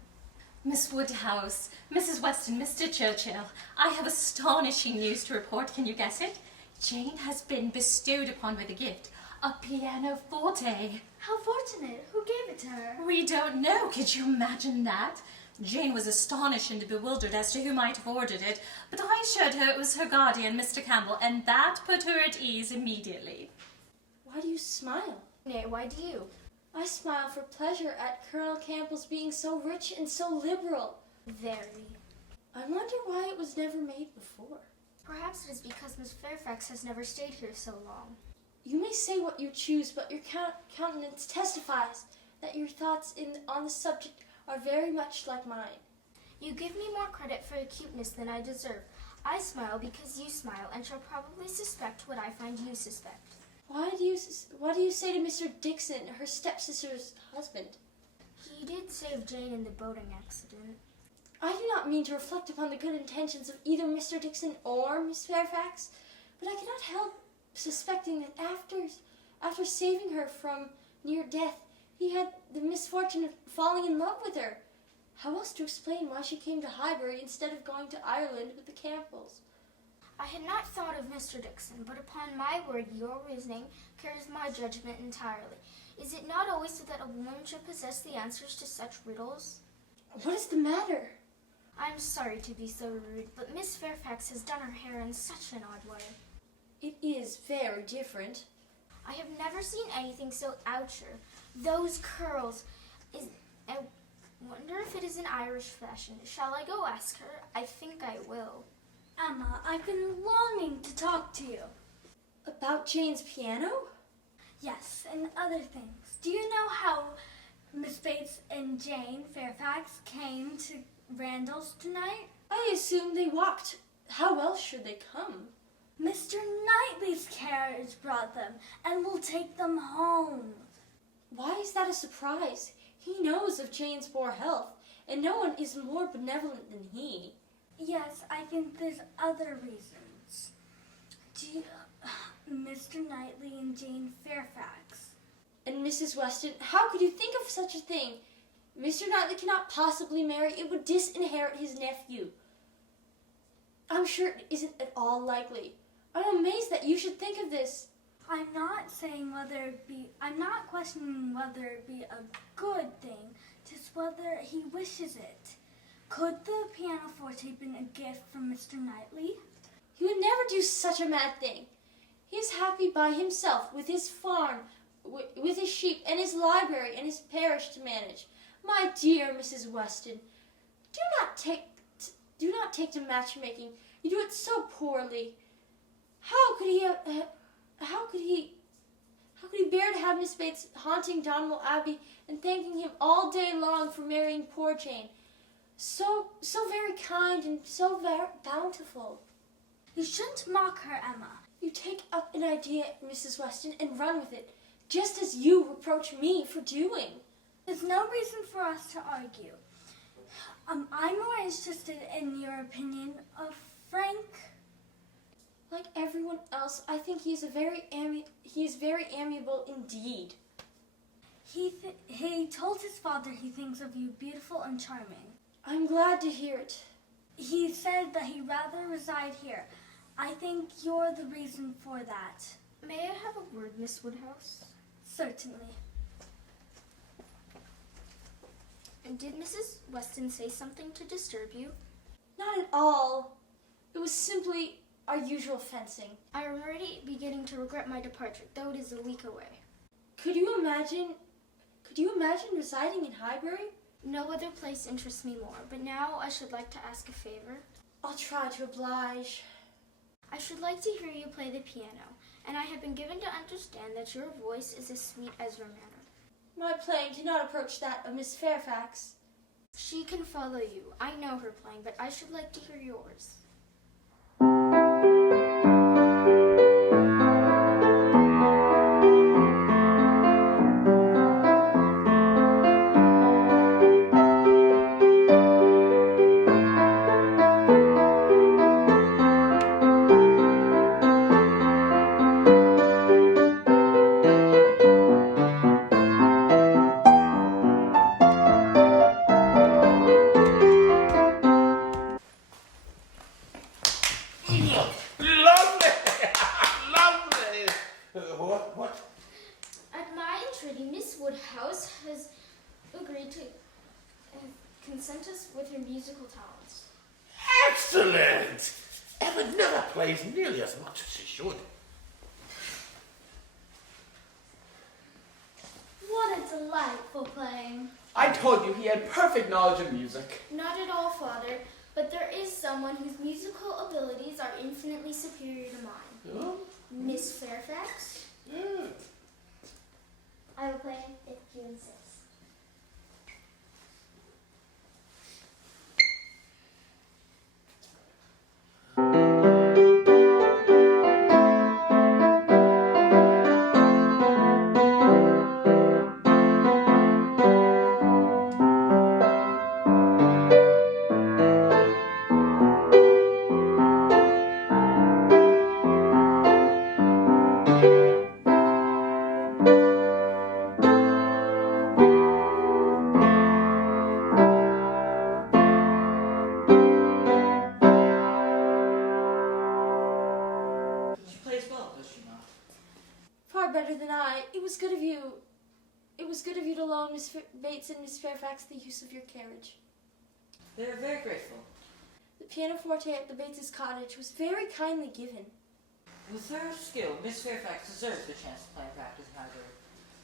Miss Woodhouse, Mrs. Weston, Mr. Churchill, I have astonishing news to report. Can you guess it? Jane has been bestowed upon with a gift, a pianoforte. How fortunate. Who gave it to her? We don't know. Could you imagine that? Jane was astonished and bewildered as to who might have ordered it, but I assured her it was her guardian, Mr. Campbell, and that put her at ease immediately. Why do you smile? Nay, why do you? I smile for pleasure at Colonel Campbell's being so rich and so liberal. Very. I wonder why it was never made before. Perhaps it is because Miss Fairfax has never stayed here so long. You may say what you choose, but your countenance testifies that your thoughts on the subject are very much like mine. You give me more credit for acuteness than I deserve. I smile because you smile, and shall probably suspect what I find you suspect. What do you say to Mr. Dixon, her stepsister's husband? He did save Jane in the boating accident. I do not mean to reflect upon the good intentions of either Mr. Dixon or Miss Fairfax, but I cannot help suspecting that after saving her from near death, he had the misfortune of falling in love with her. How else to explain why she came to Highbury instead of going to Ireland with the Campbells? I had not thought of Mr. Dixon, but upon my word, your reasoning carries my judgment entirely. Is it not always so that a woman should possess the answers to such riddles? What is the matter? I'm sorry to be so rude, but Miss Fairfax has done her hair in such an odd way. It is very different. I have never seen anything so outre. Those curls. Wonder if it is an Irish fashion. Shall I go ask her? I think I will. Emma, I've been longing to talk to you. About Jane's piano? Yes, and other things. Do you know how Miss Bates and Jane Fairfax came to Randall's tonight? I assumed they walked. How else should they come? Mr. Knightley's carriage brought them and will take them home. Why is that a surprise? He knows of Jane's poor health, and no one is more benevolent than he. Yes, I think there's other reasons. Mr. Knightley and Jane Fairfax. And Mrs. Weston, how could you think of such a thing? Mr. Knightley cannot possibly marry. It would disinherit his nephew. I'm sure it isn't at all likely. I'm amazed that you should think of this. I'm not questioning whether it be a good thing, just whether he wishes it. Could the pianoforte have been a gift from Mr. Knightley? He would never do such a mad thing. He is happy by himself, with his farm, with his sheep, and his library, and his parish to manage. My dear Mrs. Weston, do not take to matchmaking. You do it so poorly. How could he bear to have Miss Bates haunting Donwell Abbey and thanking him all day long for marrying poor Jane? So very kind and so very bountiful. You shouldn't mock her, Emma. You take up an idea, Mrs. Weston, and run with it, just as you reproach me for doing. There's no reason for us to argue. I'm more interested in your opinion of Frank. Like everyone else, I think he is very amiable indeed. He told his father he thinks of you beautiful and charming. I'm glad to hear it. He said that he'd rather reside here. I think you're the reason for that. May I have a word, Miss Woodhouse? Certainly. Did Mrs. Weston say something to disturb you? Not at all. It was simply our usual fencing. I am already beginning to regret my departure, though it is a week away. Could you imagine residing in Highbury? No other place interests me more, but now I should like to ask a favor. I'll try to oblige. I should like to hear you play the piano, and I have been given to understand that your voice is as sweet as your manner. My playing cannot approach that of Miss Fairfax. She can follow you. I know her playing, but I should like to hear yours. At my entreaty, Miss Woodhouse has agreed to consent us with her musical talents. Excellent! Emma never plays nearly as much as she should. What a delightful playing. I told you he had perfect knowledge of music. Not at all, Father, but there is someone whose musical abilities are infinitely superior to mine. Oh? Miss Fairfax? Yeah. I will play if you insist. She plays well, does she not? Far better than I. It was good of you to loan Miss Bates and Miss Fairfax the use of your carriage. They're very grateful. The pianoforte at the Bates' cottage was very kindly given. With her skill, Miss Fairfax deserves the chance to play and practice in Highbury.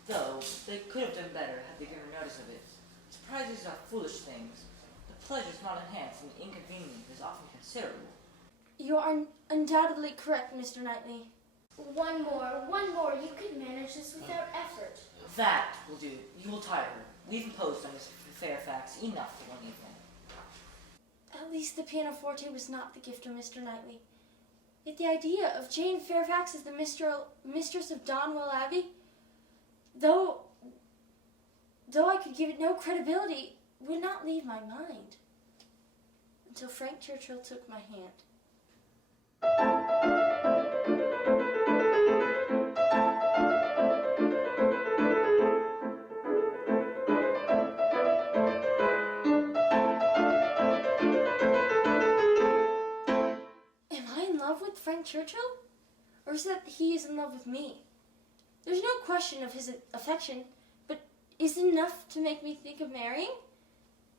Though, they could have done better had they given her notice of it. Prizes are foolish things. The pleasure is not enhanced, and the inconvenience is often considerable. You are undoubtedly correct, Mr. Knightley. One more. You could manage this without effort. That will do. You will tire her. We've imposed on Miss Fairfax enough for one evening. At least the pianoforte was not the gift of Mr. Knightley. Yet the idea of Jane Fairfax as the mistress of Donwell Abbey, though I could give it no credibility, would not leave my mind. Until Frank Churchill took my hand. Am I in love with Frank Churchill? Or is it that he is in love with me? There's no question of his affection, but is it enough to make me think of marrying?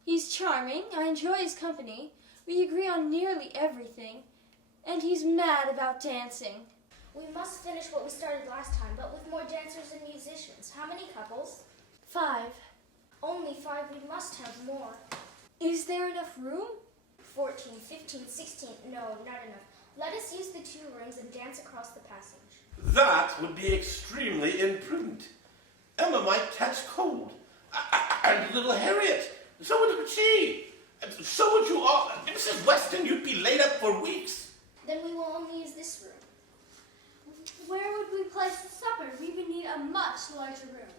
He's charming, I enjoy his company, we agree on nearly everything, and he's mad about dancing. We must finish what we started last time, but with more dancers and musicians. How many couples? 5. Only 5. We must have more. Is there enough room? 14, 15, 16. No, not enough. Let us use the 2 rooms and dance across the passage. That would be extremely imprudent. Emma might catch cold. And little Harriet. So would she. So would you all. Mrs. Weston, you'd be laid up for weeks. Then we will only use this room. Where would we place the supper? We would need a much larger room.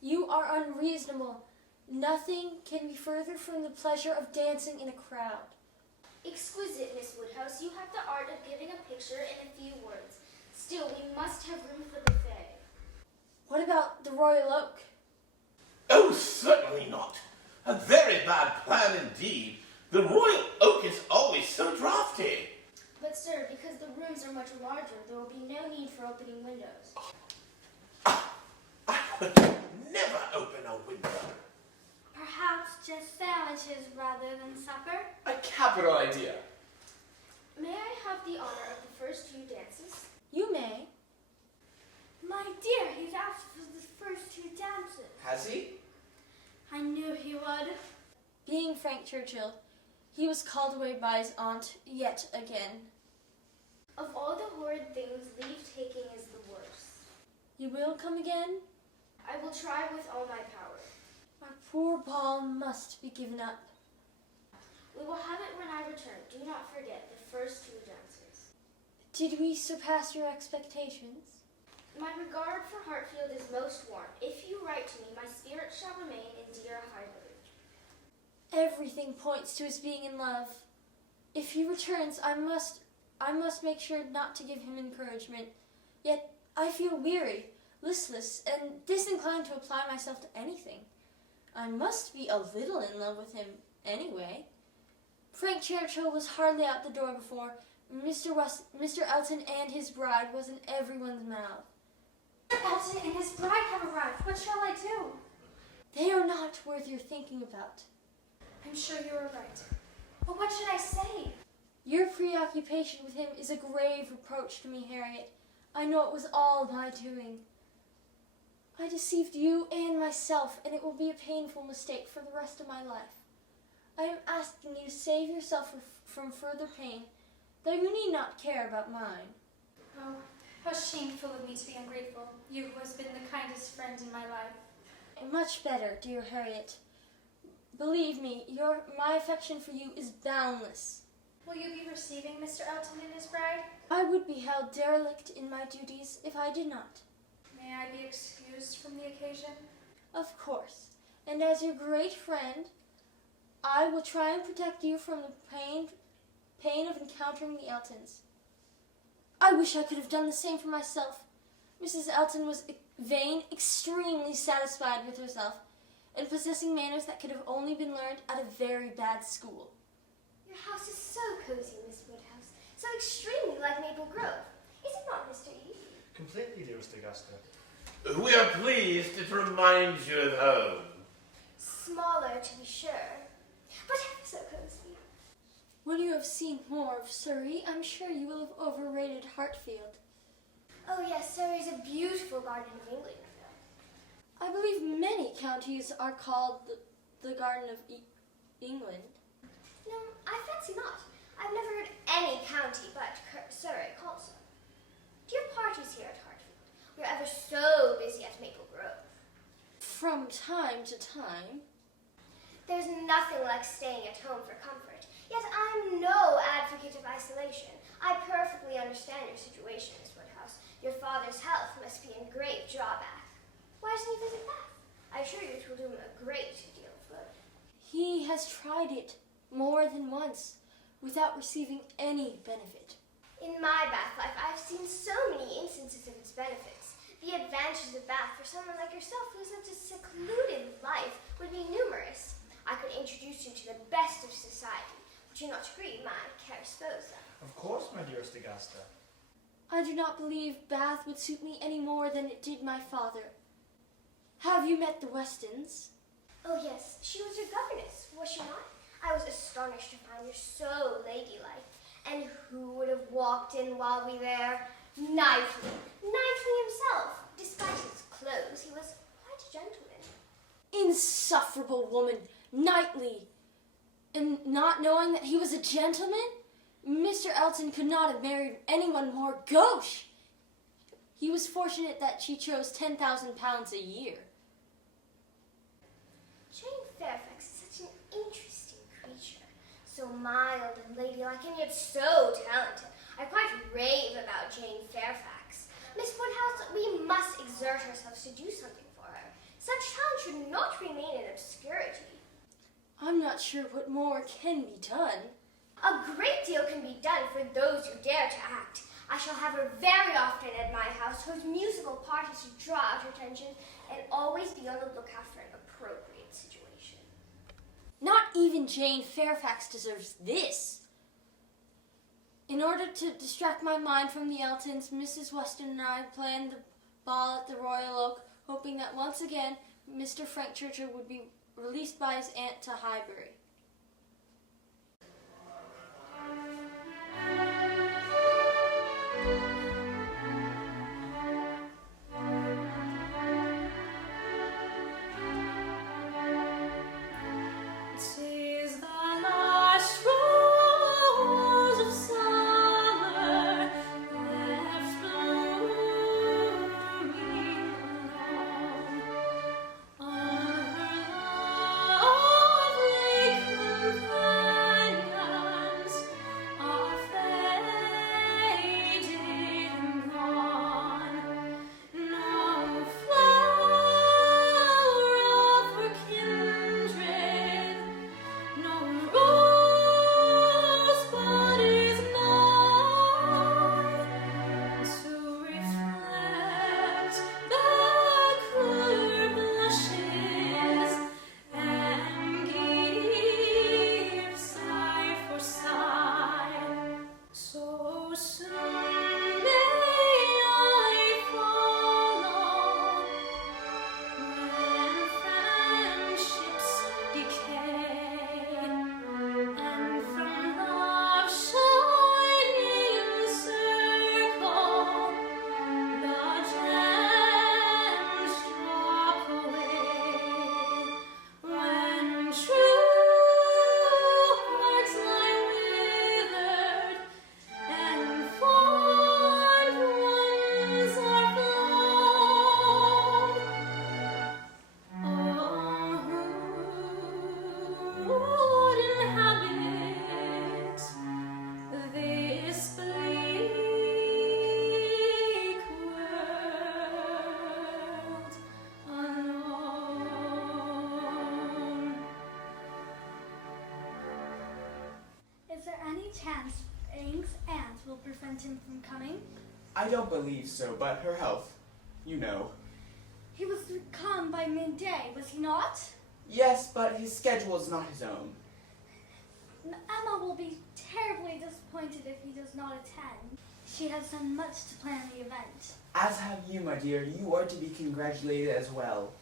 You are unreasonable. Nothing can be further from the pleasure of dancing in a crowd. Exquisite, Miss Woodhouse. You have the art of giving a picture in a few words. Still, we must have room for the buffet. What about the Royal Oak? Oh, certainly not. A very bad plan indeed. The Royal Oak is always so draughty. But, sir, because the rooms are much larger, there will be no need for opening windows. I would never open a window. Perhaps just sandwiches rather than supper? A capital idea. May I have the honor of the first 2 dances? You may. My dear, he's asked for the first 2 dances. Has he? I knew he would. Being Frank Churchill, he was called away by his aunt yet again. Of all the horrid things, leave-taking is the worst. You will come again? I will try with all my power. Our poor ball must be given up. We will have it when I return. Do not forget the first 2 dances. Did we surpass your expectations? My regard for Hartfield is most warm. If you write to me, my spirit shall remain in dear Highbury. Everything points to his being in love. If he returns, I must make sure not to give him encouragement. Yet I feel weary, listless, and disinclined to apply myself to anything. I must be a little in love with him anyway. Frank Churchill was hardly out the door before Mr. Elton and his bride was in everyone's mouth. Mr. Elton and his bride have arrived. What shall I do? They are not worth your thinking about. I'm sure you are right. But what should I say? Your preoccupation with him is a grave reproach to me, Harriet. I know it was all my doing. I deceived you and myself, and it will be a painful mistake for the rest of my life. I am asking you to save yourself from further pain, though you need not care about mine. Oh, how shameful of me to be ungrateful. You who has been the kindest friend in my life. Much better, dear Harriet. Believe me, my affection for you is boundless. Will you be receiving Mr. Elton and his bride? I would be held derelict in my duties if I did not. May I be excused from the occasion? Of course. And as your great friend, I will try and protect you from the pain of encountering the Eltons. I wish I could have done the same for myself. Mrs. Elton was vain, extremely satisfied with herself, and possessing manners that could have only been learned at a very bad school. Your house is so cozy, Miss Woodhouse. So extremely like Maple Grove. Is it not, Mr. Eve? Completely, dearest Augusta. We are pleased to remind you of home. Smaller, to be sure. But ever so cozy. When you have seen more of Surrey, I'm sure you will have overrated Hartfield. Oh yes, Surrey is a beautiful garden of England. I believe many counties are called the Garden of England. No, I fancy not. I've never heard any county but Surrey called so. Dear parties here at Hartfield, we're ever so busy at Maple Grove. From time to time. There's nothing like staying at home for comfort, yet I'm no advocate of isolation. I perfectly understand your situation, Miss Woodhouse. Your father's health must be in great drawback. Why doesn't he visit Bath? I assure you it will do him a great deal of good. He has tried it more than once without receiving any benefit. In my Bath life, I've seen so many instances of its benefits. The advantages of Bath for someone like yourself who has such a secluded life would be numerous. I could introduce you to the best of society. Would you not agree, my care sposa? Of course, my dearest Augusta. I do not believe Bath would suit me any more than it did my father. Have you met the Westons? Oh yes, she was your governess, was she not? I was astonished to find her so ladylike. And who would have walked in while we were there? Knightley. Knightley himself. Despite his clothes, he was quite a gentleman. Insufferable woman, Knightley. And not knowing that he was a gentleman? Mr. Elton could not have married anyone more gauche. He was fortunate that she chose £10,000 a year. Jane Fairfax is such an interesting creature. So mild and ladylike, and yet so talented. I quite rave about Jane Fairfax. Miss Woodhouse, we must exert ourselves to do something for her. Such talent should not remain in obscurity. I'm not sure what more can be done. A great deal can be done for those who dare to act. I shall have her very often at my house, host musical parties to draw out her attention, and always be on the lookout for an appropriate situation. Not even Jane Fairfax deserves this. In order to distract my mind from the Eltons, Mrs. Weston and I planned the ball at the Royal Oak, hoping that once again Mr. Frank Churchill would be released by his aunt to Highbury. chance Ang's aunt will prevent him from coming? I don't believe so, but her health, you know. He was to come by midday, was he not? Yes, but his schedule is not his own. Emma will be terribly disappointed if he does not attend. She has done much to plan the event. As have you, my dear. You are to be congratulated as well.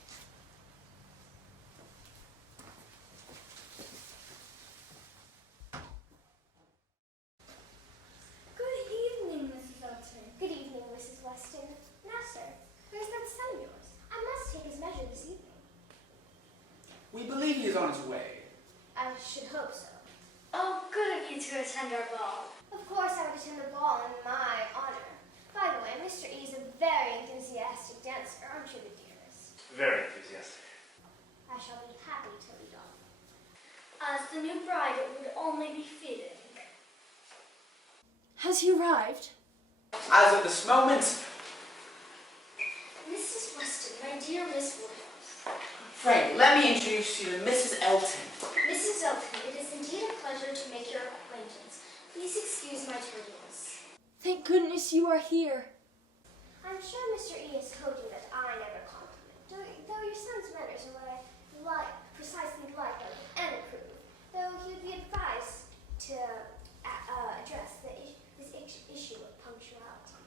Good evening, Mrs. Elton. Good evening, Mrs. Weston. Now, sir, where's that son of yours? I must take his measure this evening. We believe he is on his way. I should hope so. Oh, good of you to attend our ball. Of course I would attend the ball in my honor. By the way, Mr. E is a very enthusiastic dancer, aren't you, the dearest? Very enthusiastic. I shall be happy to lead off. As the new bride, it would only be fitting. Has he arrived? As of this moment, Mrs. Weston, my dear Miss Woodhouse. Frank, let me introduce you to Mrs. Elton. Mrs. Elton, it is indeed a pleasure to make your acquaintance. Please excuse my tardiness. Thank goodness you are here. I'm sure Mr. E has told you that I never compliment, though your son's manners are what I precisely like of and approve, though he would be advised to address this issue of punctuality.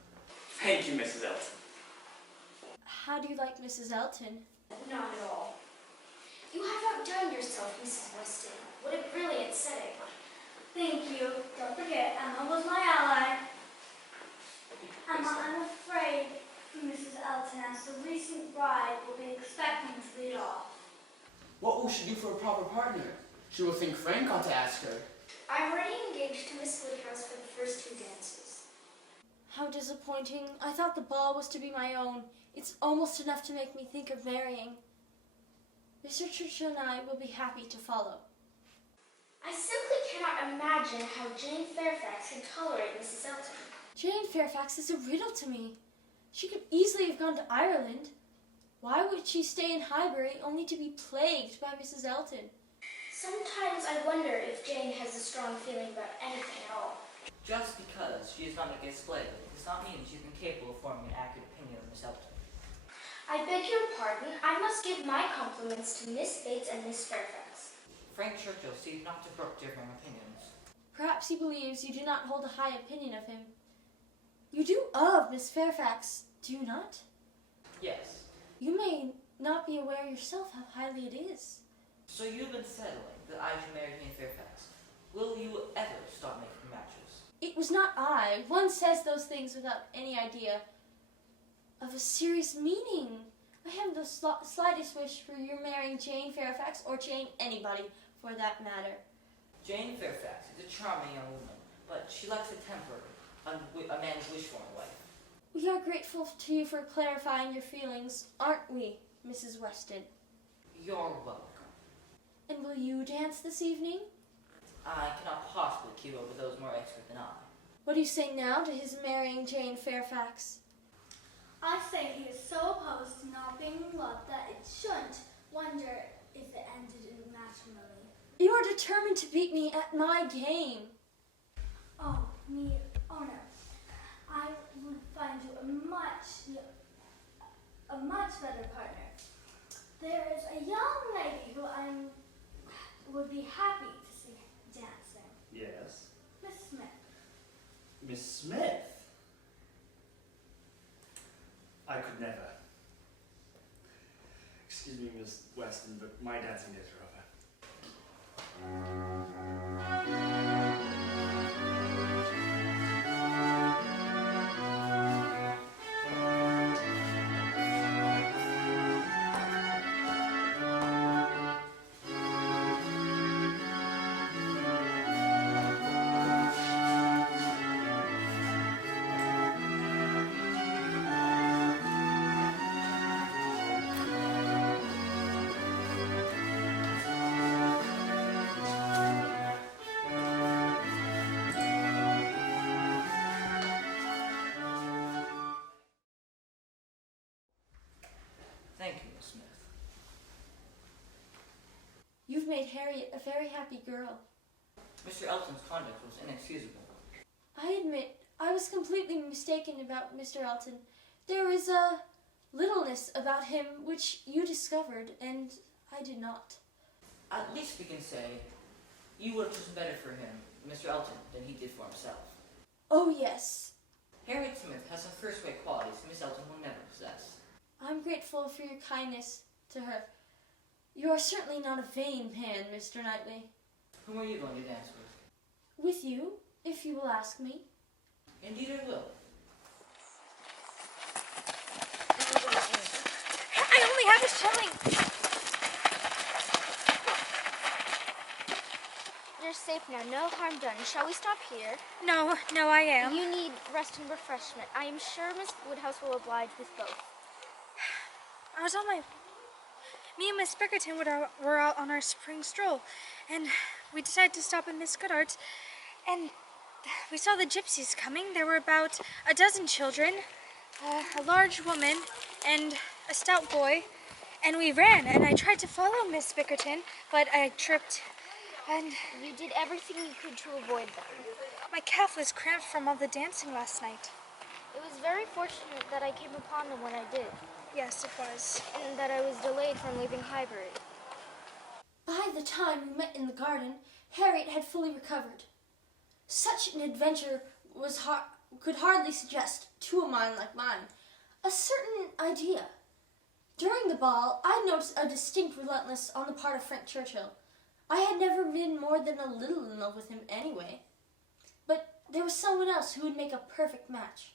Thank you, Mrs. Elton. How do you like Mrs. Elton? Not at all. You have outdone yourself, Mrs. Weston. What a brilliant setting. Thank you. Don't forget, Emma was my ally. Emma, I'm afraid Mrs. Elton, as the recent bride, will be expecting to lead off. What will she do for a proper partner? She will think Frank ought to ask her. I'm already engaged to Miss Woodhouse for the first 2 dances. How disappointing. I thought the ball was to be my own. It's almost enough to make me think of marrying. Mr. Churchill and I will be happy to follow. I simply cannot imagine how Jane Fairfax can tolerate Mrs. Elton. Jane Fairfax is a riddle to me. She could easily have gone to Ireland. Why would she stay in Highbury only to be plagued by Mrs. Elton? Sometimes I wonder if Jane has a strong feeling about anything at all. Just because she is not a display does not mean she's incapable of forming an accurate opinion of Miss Elton. I beg your pardon. I must give my compliments to Miss Bates and Miss Fairfax. Frank Churchill seems not to brook differing opinions. Perhaps he believes you do not hold a high opinion of him. You do of Miss Fairfax, do you not? Yes. You may not be aware yourself how highly it is. So you've been settling that I should marry Jane Fairfax. Will you ever start making matches? It was not I. One says those things without any idea of a serious meaning. I haven't the slightest wish for your marrying Jane Fairfax or Jane anybody, for that matter. Jane Fairfax is a charming young woman, but she lacks a temper a man's wish for a wife. We are grateful to you for clarifying your feelings, aren't we, Mrs. Weston? You're welcome. And will you dance this evening? I cannot possibly keep up with those more expert than I. What do you say now to his marrying Jane Fairfax? I say he is so opposed to not being in love that it shouldn't wonder if it ended in matrimony. You are determined to beat me at my game. Oh, me, oh no. I would find you a much better partner. There is a young lady who I would be happy to see dancing. Yes. Miss Smith. Miss Smith? I could never. Excuse me, Miss Weston, but my dancing days are over. Thank you, Miss Smith. You've made Harriet a very happy girl. Mr. Elton's conduct was inexcusable. I admit, I was completely mistaken about Mr. Elton. There is a littleness about him which you discovered, and I did not. At least we can say you would have chosen better for him, Mr. Elton, than he did for himself. Oh, yes. Harriet Smith has some first-rate qualities Miss Elton will never possess. I'm grateful for your kindness to her. You are certainly not a vain man, Mr. Knightley. Whom are you going to dance with? With you, if you will ask me. Indeed I will. I only have a shilling. you're safe now. No harm done. Shall we stop here? No, I am. You need rest and refreshment. I am sure Miss Woodhouse will oblige with both. Me and Miss Bickerton were out on our spring stroll, and we decided to stop at Miss Goodhart's, and we saw the gypsies coming. There were about a dozen children, a large woman, and a stout boy, and we ran, and I tried to follow Miss Bickerton, but I tripped, and You did everything you could to avoid them. my calf was cramped from all the dancing last night. It was very fortunate that I came upon them when I did, Yes, it was. and that I was delayed from leaving Highbury. By the time we met in the garden, Harriet had fully recovered. Such an adventure could hardly suggest, to a mind like mine, a certain idea. During the ball, I noticed a distinct relentlessness on the part of Frank Churchill. I had never been more than a little in love with him anyway. But there was someone else who would make a perfect match.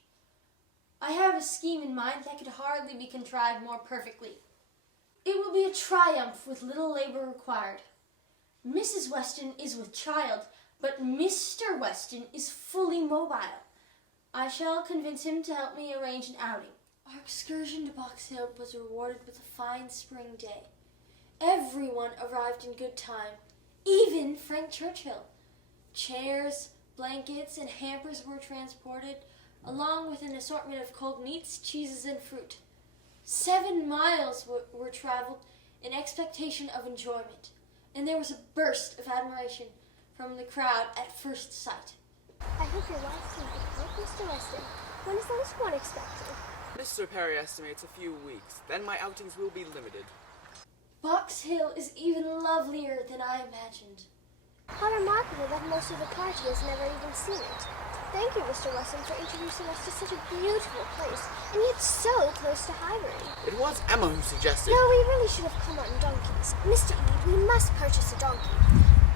I have a scheme in mind that could hardly be contrived more perfectly. It will be a triumph with little labor required. Mrs. Weston is with child, but Mr. Weston is fully mobile. I shall convince him to help me arrange an outing. Our excursion to Box Hill was rewarded with a fine spring day. Everyone arrived in good time, even Frank Churchill. Chairs, blankets, and hampers were transported, along with an assortment of cold meats, cheeses, and fruit. 7 miles were traveled in expectation of enjoyment, and there was a burst of admiration from the crowd at first sight. I hope your wife can be Mr. Weston. When is the next one expected? Mr. Perry estimates a few weeks. Then my outings will be limited. Box Hill is even lovelier than I imagined. How remarkable that most of the party has never even seen it. Thank you, Mr. Weston, for introducing us to such a beautiful place, and yet so close to Highbury. It was Emma who suggested. No, we really should have come on donkeys. Mr. Ede, we must purchase a donkey.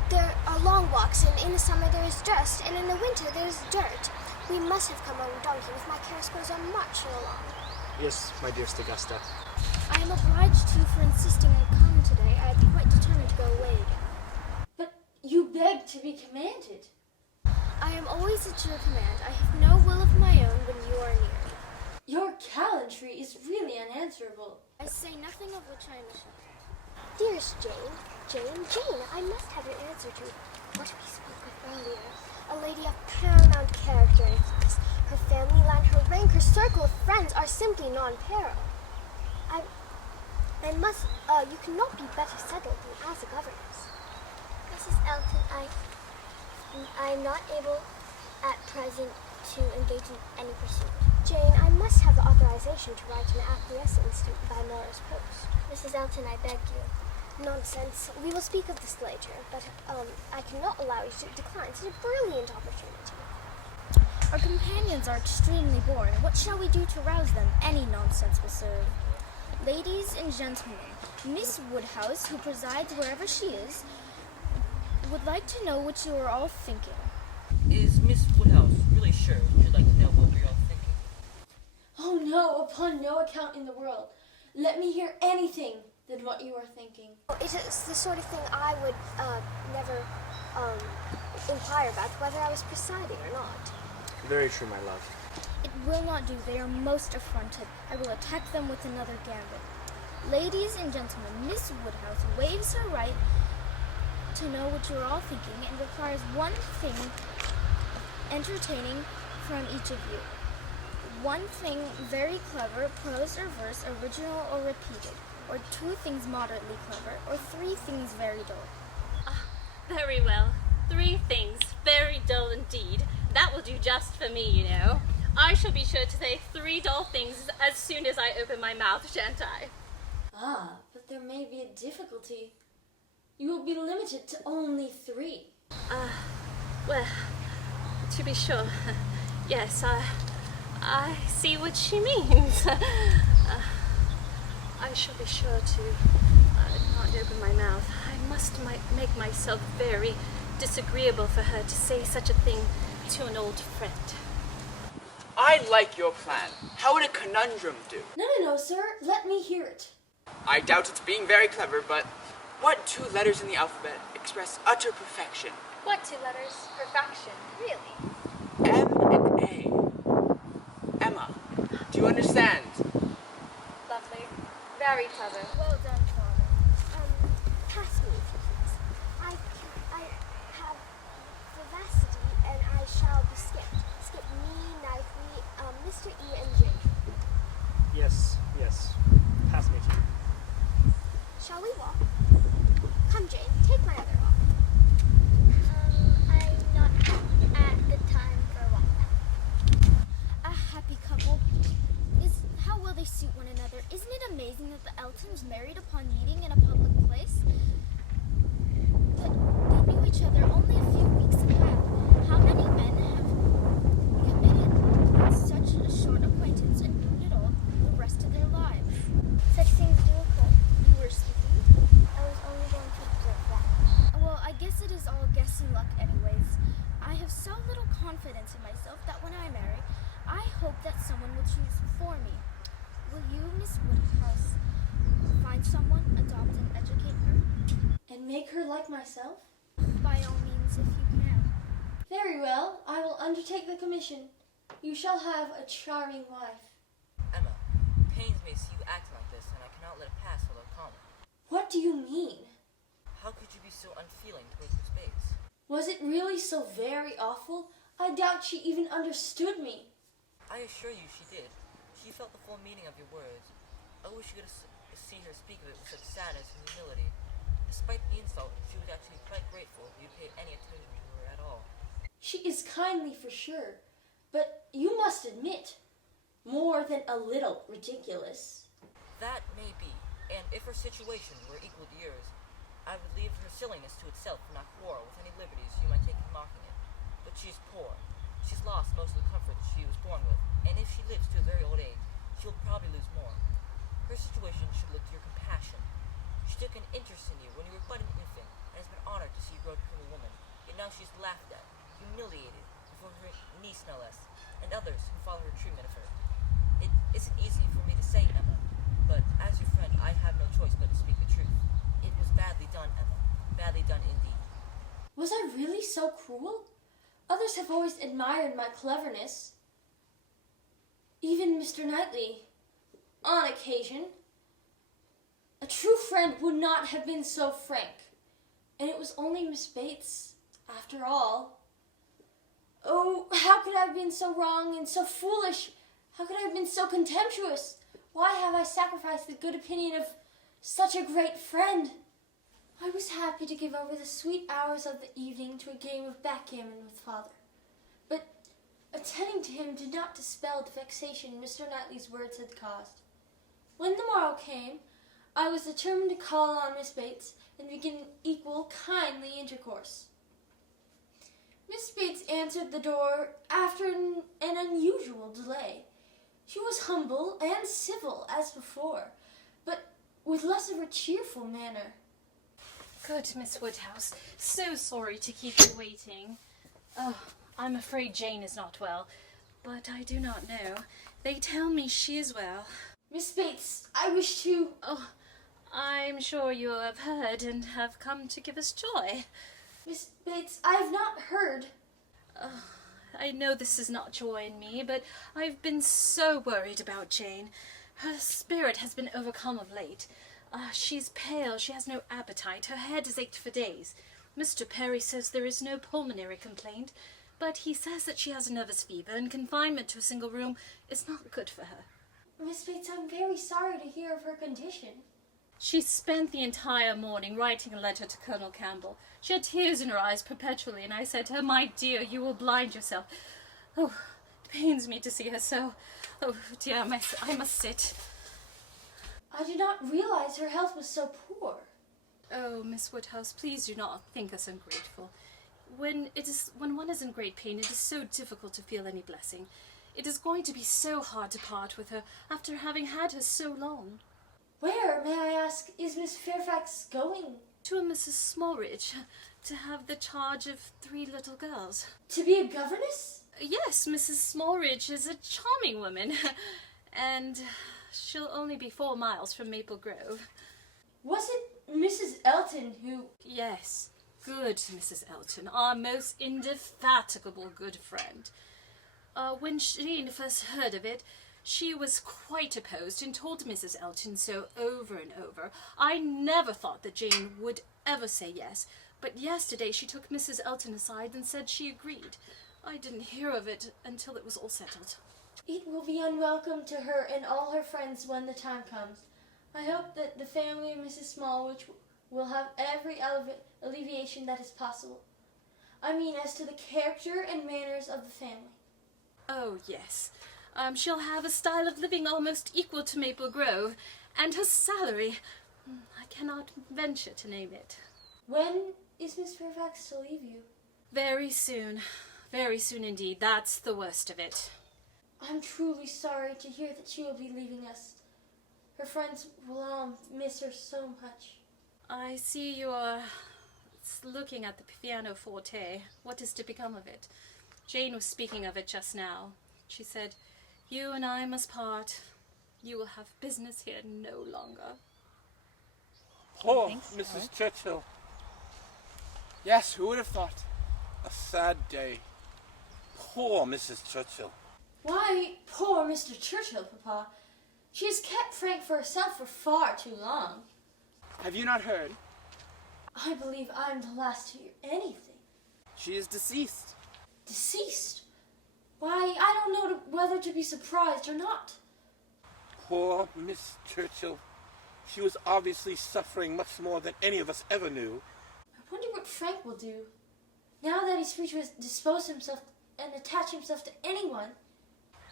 There are long walks, and in the summer there is dust, and in the winter there is dirt. We must have come on a donkey with my careless goes on much so long. Yes, my dearest Augusta. I am obliged to you for insisting I come today. I am quite determined to go away again. But you begged to be commanded. I am always at your command. I have no will of my own when you are near. Your gallantry is really unanswerable. I say nothing of which I am ashamed. Dearest Jane, I must have your answer to what we spoke of earlier. A lady of paramount character and class. Her family, land, her rank, her circle of friends are simply non-paral. You cannot be better settled than as a governess. Mrs. Elton, I am not able at present to engage in any pursuit. Jane, I must have the authorization to write an acquiescence by Morris post. Mrs. Elton, I beg you. Nonsense. We will speak of this later, but I cannot allow you to decline such a brilliant opportunity. Our companions are extremely boring. What shall we do to rouse them? Any nonsense will serve. Ladies and gentlemen, Miss Woodhouse, who presides wherever she is, would like to know what you are all thinking. Is Miss Woodhouse really sure she'd like to know what we're all thinking? Oh no, upon no account in the world. Let me hear anything than what you are thinking. It is the sort of thing I would never inquire about, whether I was presiding or not. Very true, my love. It will not do. They are most affronted. I will attack them with another gambit. Ladies and gentlemen, Miss Woodhouse waives her right to know what you are all thinking and requires one thing entertaining from each of you. One thing very clever, prose or verse, original or repeated, or 2 things moderately clever, or 3 things very dull. Very well. 3 things, very dull indeed. That will do just for me, you know. I shall be sure to say 3 dull things as soon as I open my mouth, shan't I? Ah, but there may be a difficulty. You will be limited to only 3. Well, to be sure. Yes, I see what she means. I shall be sure to not open my mouth. I must make myself very disagreeable for her to say such a thing to an old friend. I like your plan. How would a conundrum do? No, sir. Let me hear it. I doubt it's being very clever, but what 2 letters in the alphabet express utter perfection What two letters? Perfection, really? M and A. Emma, do you understand? Lovely. Very clever. Well done, Father. Pass me, if you please. I have vivacity, and I shall be skipped. Skip me, Knightley, Mr. E, and J. Yes, yes. Pass me too. Shall we walk? Come, Jane, take my other walk. I'm not at the time for a walk now. A happy couple. How will they suit one another? Isn't it amazing that the Eltons married upon meeting in a public place? But they knew each other only a few weeks ago. How many men have committed such a short acquaintance and ruined it all the rest of their lives? Such things do occur. You were speaking? I was only going to observe that. Well, I guess it is all guess and luck anyways. I have so little confidence in myself that when I marry, I hope that someone will choose for me. Will you, Miss Woodhouse, find someone, adopt and educate her? And make her like myself? By all means, if you can. Very well, I will undertake the commission. You shall have a charming wife. Emma, it pains me to see you acting like this, and I cannot let it pass without comment. What do you mean? How could you be so unfeeling towards Miss Bates? Was it really so very awful? I doubt she even understood me. I assure you she did. She felt the full meaning of your words. I wish you could see her speak of it with such sadness and humility. Despite the insult, she was actually quite grateful if you paid any attention to her at all. She is kindly for sure, but you must admit, more than a little ridiculous. That may be, and if her situation were equal to yours, I would leave her silliness to itself and not quarrel with any liberties you might take in mocking it. But she's poor. She's lost most of the comforts she was born with, and if she lives to a very old age, she'll probably lose more. Her situation should look to your compassion. She took an interest in you when you were but an infant, and has been honored to see you grow to become a woman. Yet now she's laughed at, humiliated, before her niece no less, and others who follow her treatment of her. It isn't easy for me to say, Emma, but as your friend, I have no choice but to speak the truth. It was badly done, Emma. Badly done indeed. Was I really so cruel? Others have always admired my cleverness. Even Mr. Knightley, on occasion. A true friend would not have been so frank. And it was only Miss Bates, after all. Oh, how could I have been so wrong and so foolish? How could I have been so contemptuous? Why have I sacrificed the good opinion of such a great friend? I was happy to give over the sweet hours of the evening to a game of backgammon with Father. But attending to him did not dispel the vexation Mr. Knightley's words had caused. When the morrow came, I was determined to call on Miss Bates and begin equal, kindly intercourse. Miss Bates answered the door after an unusual delay. She was humble and civil as before, but with less of a cheerful manner. Good Miss Woodhouse, so sorry to keep you waiting. Oh, I'm afraid Jane is not well, but I do not know. They tell me she is well. Miss Bates, I wish to... Oh, I'm sure you have heard and have come to give us joy. Miss Bates, I have not heard. Oh, I know this is not joy in me, but I've been so worried about Jane. Her spirit has been overcome of late. She's pale, she has no appetite, her head has ached for days. Mr. Perry says there is no pulmonary complaint, but he says that she has a nervous fever and confinement to a single room is not good for her. Miss Bates, I'm very sorry to hear of her condition. She spent the entire morning writing a letter to Colonel Campbell. She had tears in her eyes perpetually, and I said to her, "My dear, you will blind yourself." Oh, it pains me to see her so. Oh, dear, I must sit. I did not realize her health was so poor. Oh, Miss Woodhouse, please do not think us ungrateful. When one is in great pain, it is so difficult to feel any blessing. It is going to be so hard to part with her after having had her so long. Where, may I ask, is Miss Fairfax going? To a Mrs. Smallridge, to have the charge of 3 little girls. To be a governess? Yes, Mrs. Smallridge is a charming woman, and she'll only be 4 miles from Maple Grove. Was it Mrs. Elton who... Yes, good Mrs. Elton, our most indefatigable good friend. When Jane first heard of it, she was quite opposed and told Mrs. Elton so over and over. I never thought that Jane would ever say yes, but yesterday she took Mrs. Elton aside and said she agreed. I didn't hear of it until it was all settled. It will be unwelcome to her and all her friends when the time comes. I hope that the family of Mrs. Smallwich will have every alleviation that is possible. I mean, as to the character and manners of the family. Oh, yes. She'll have a style of living almost equal to Maple Grove, and her salary, I cannot venture to name it. When is Miss Fairfax to leave you? Very soon indeed. That's the worst of it. I'm truly sorry to hear that she will be leaving us. Her friends will all miss her so much. I see you're looking at the pianoforte. What is to become of it? Jane was speaking of it just now. She said, "You and I must part. You will have business here no longer." Poor think so. Mrs. Churchill. Yes, who would have thought? A sad day. Poor Mrs. Churchill. Why, poor Mr. Churchill, Papa. She has kept Frank for herself for far too long. Have you not heard? I believe I'm the last to hear anything. She is deceased. Deceased? Why, I don't know whether to be surprised or not. Poor Miss Churchill. She was obviously suffering much more than any of us ever knew. I wonder what Frank will do, now that he's free to dispose himself and attach himself to anyone.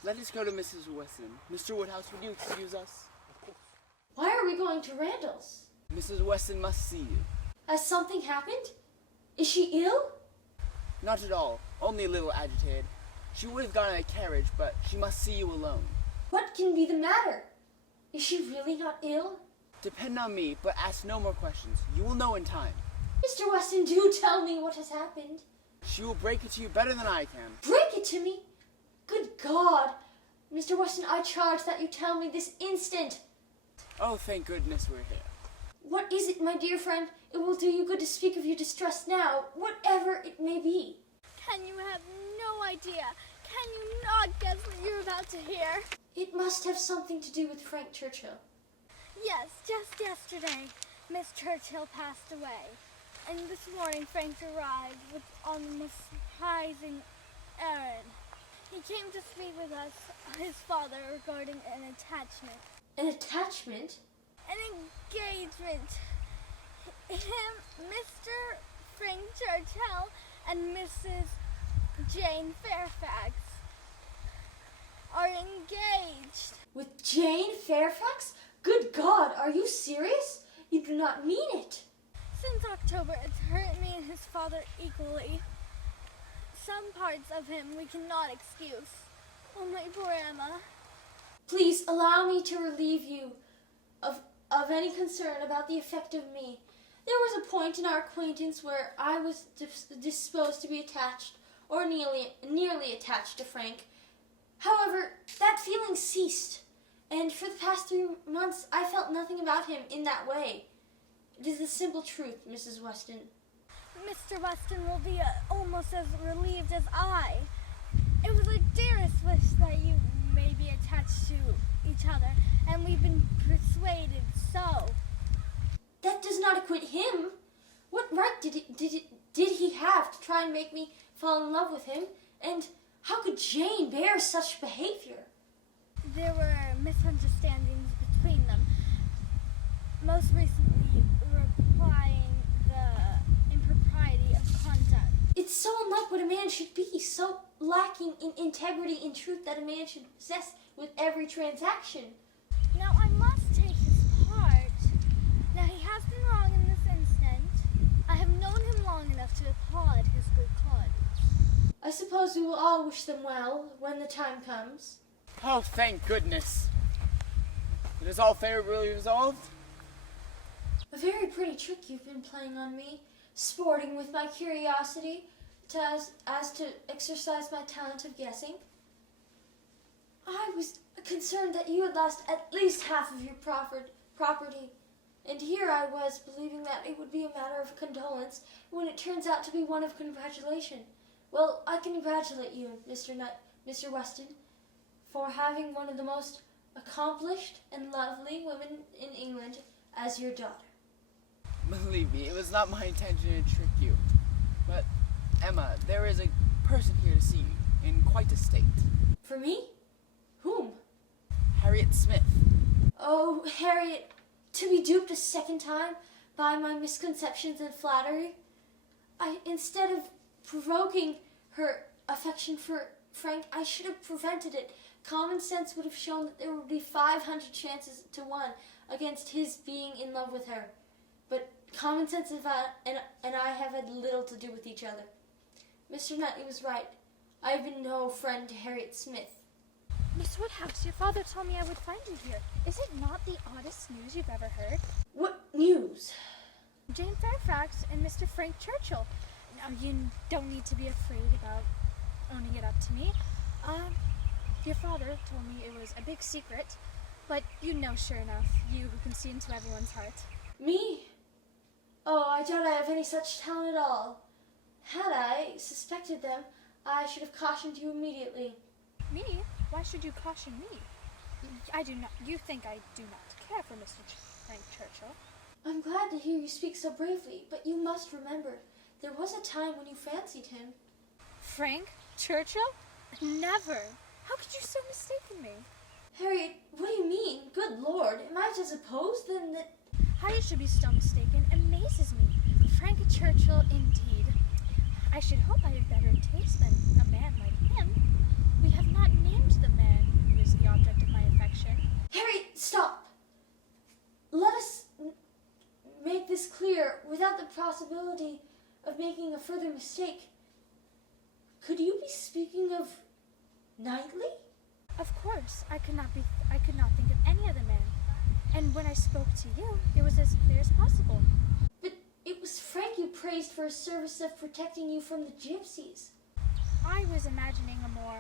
Let us go to Mrs. Weston. Mr. Woodhouse, would you excuse us? Why are we going to Randall's? Mrs. Weston must see you. Has something happened? Is she ill? Not at all. Only a little agitated. She would have gone in a carriage, but she must see you alone. What can be the matter? Is she really not ill? Depend on me, but ask no more questions. You will know in time. Mr. Weston, do tell me what has happened. She will break it to you better than I can. Break it to me? Good God! Mr. Weston, I charge that you tell me this instant. Oh, thank goodness we're here. What is it, my dear friend? It will do you good to speak of your distress now, whatever it may be. Can you have no idea? Can you not guess what you're about to hear? It must have something to do with Frank Churchill. Yes, just yesterday, Miss Churchill passed away. And this morning Frank arrived on the most surprising errand. He came to speak with us, his father, regarding an attachment. An attachment? An engagement. Him, Mr. Frank Churchill, and Mrs. Jane Fairfax are engaged. With Jane Fairfax? Good God, are you serious? You do not mean it. Since October, it's hurt me and his father equally. Some parts of him we cannot excuse. Oh, my poor Emma. Please allow me to relieve you of any concern about the effect of me. There was a point in our acquaintance where I was disposed to be attached, or nearly attached to Frank. However, that feeling ceased, and for the past 3 months I felt nothing about him in that way. It is the simple truth, Mrs. Weston. Mr. Weston will be almost as relieved as I. It was our dearest wish that you may be attached to each other, and we've been persuaded so. That does not acquit him. What right did he have to try and make me fall in love with him? And how could Jane bear such behavior? There were misunderstandings between them. Most recently, replying the impropriety of conduct. It's so unlike what a man should be, so lacking in integrity and truth that a man should possess with every transaction. Now I must take his part. Now he has been wrong in this instant. I have known him long enough to applaud his good qualities. I suppose we will all wish them well when the time comes. Oh, thank goodness. It is all favorably resolved? A very pretty trick you've been playing on me, sporting with my curiosity as to exercise my talent of guessing. I was concerned that you had lost at least half of your property. And here I was believing that it would be a matter of condolence when it turns out to be one of congratulation. Well, I congratulate you, Mr. Weston, for having one of the most accomplished and lovely women in England as your daughter. Believe me, it was not my intention to trick you. But, Emma, there is a person here to see you, in quite a state. For me? Whom? Harriet Smith. Oh, Harriet, to be duped a second time by my misconceptions and flattery. Instead of provoking her affection for Frank, I should have prevented it. Common sense would have shown that there would be 500 chances to 1 against his being in love with her. But common sense and I have had little to do with each other. Mr. Knightley was right. I have been no friend to Harriet Smith. Miss Woodhouse, your father told me I would find you here. Is it not the oddest news you've ever heard? What news? Jane Fairfax and Mr. Frank Churchill. Now, you don't need to be afraid about owning it up to me. Your father told me it was a big secret, but you know sure enough, you who can see into everyone's heart. Me? Oh, I doubt I have any such talent at all. Had I suspected them, I should have cautioned you immediately. Me? Why should you caution me? You think I do not care for Mr. Frank Churchill? I'm glad to hear you speak so bravely, but you must remember, there was a time when you fancied him. Frank Churchill? Never! How could you so mistaken me? Harriet, what do you mean? Good Lord, am I to suppose then that... How you should be so mistaken amazes me. Frank Churchill, indeed. I should hope I have better taste than a man like him. We have not named the man who is the object of my affection. Harriet, stop! Let us make this clear without the possibility of making a further mistake. Could you be speaking of Knightley? Of course, I could not think of any other man. And when I spoke to you, it was as clear as possible. But it was Frank you praised for his service of protecting you from the gypsies. I was imagining a more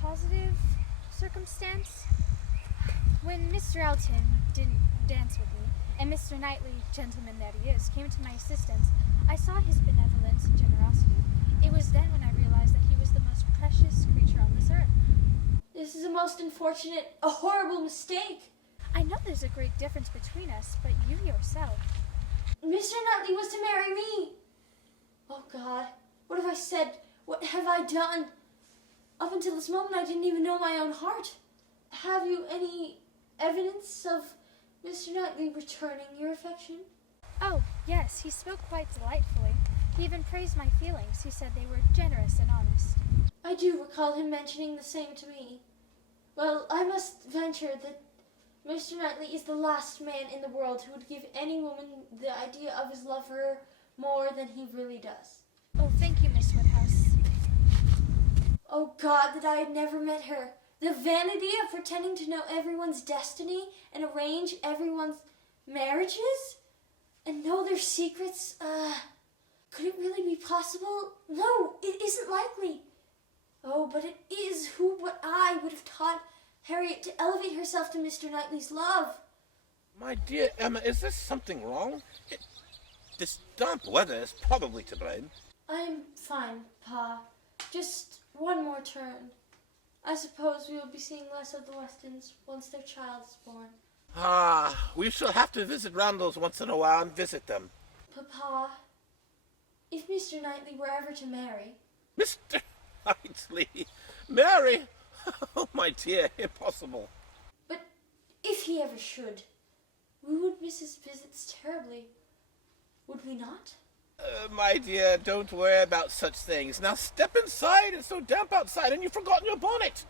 positive circumstance. When Mr. Elton didn't dance with me, and Mr. Knightley, gentleman that he is, came to my assistance, I saw his benevolence and generosity. It was then when I realized that he was the most precious creature on this earth. This is a most unfortunate, a horrible mistake. I know there's a great difference between us, but you yourself... Mr. Knightley was to marry me. Oh, God, what have I said? What have I done? Up until this moment, I didn't even know my own heart. Have you any evidence of Mr. Knightley returning your affection? Oh, yes, he spoke quite delightfully. He even praised my feelings. He said they were generous and honest. I do recall him mentioning the same to me. Well, I must venture that Mr. Knightley is the last man in the world who would give any woman the idea of his love for her more than he really does. Oh, thank you, Miss Woodhouse. Oh, God, that I had never met her. The vanity of pretending to know everyone's destiny and arrange everyone's marriages and know their secrets. Could it really be possible? No, it isn't likely. Oh, but it is what I would have taught Harriet to elevate herself to Mr. Knightley's love. My dear Emma, is there something wrong? This damp weather is probably to blame. I'm fine, Pa. Just one more turn. I suppose we will be seeing less of the Westons once their child is born. We shall have to visit Randalls once in a while and visit them. Papa, if Mr. Knightley were ever to marry... Mr. Knightley? Marry? Oh, my dear, impossible. But if he ever should, we would miss his visits terribly. Would we not? My dear, don't worry about such things. Now step inside. It's so damp outside and you've forgotten your bonnet.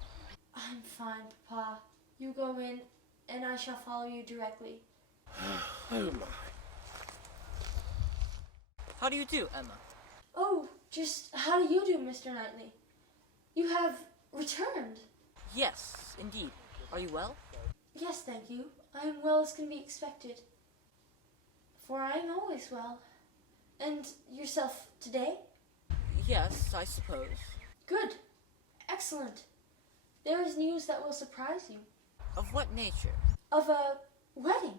I'm fine, Papa. You go in, and I shall follow you directly. Oh, my. How do you do, Emma? Oh, just how do you do, Mr. Knightley? You have returned. Yes, indeed. Are you well? Yes, thank you. I am well as can be expected. For I am always well. And yourself today? Yes, I suppose. Good. Excellent. There is news that will surprise you. Of what nature? of a wedding.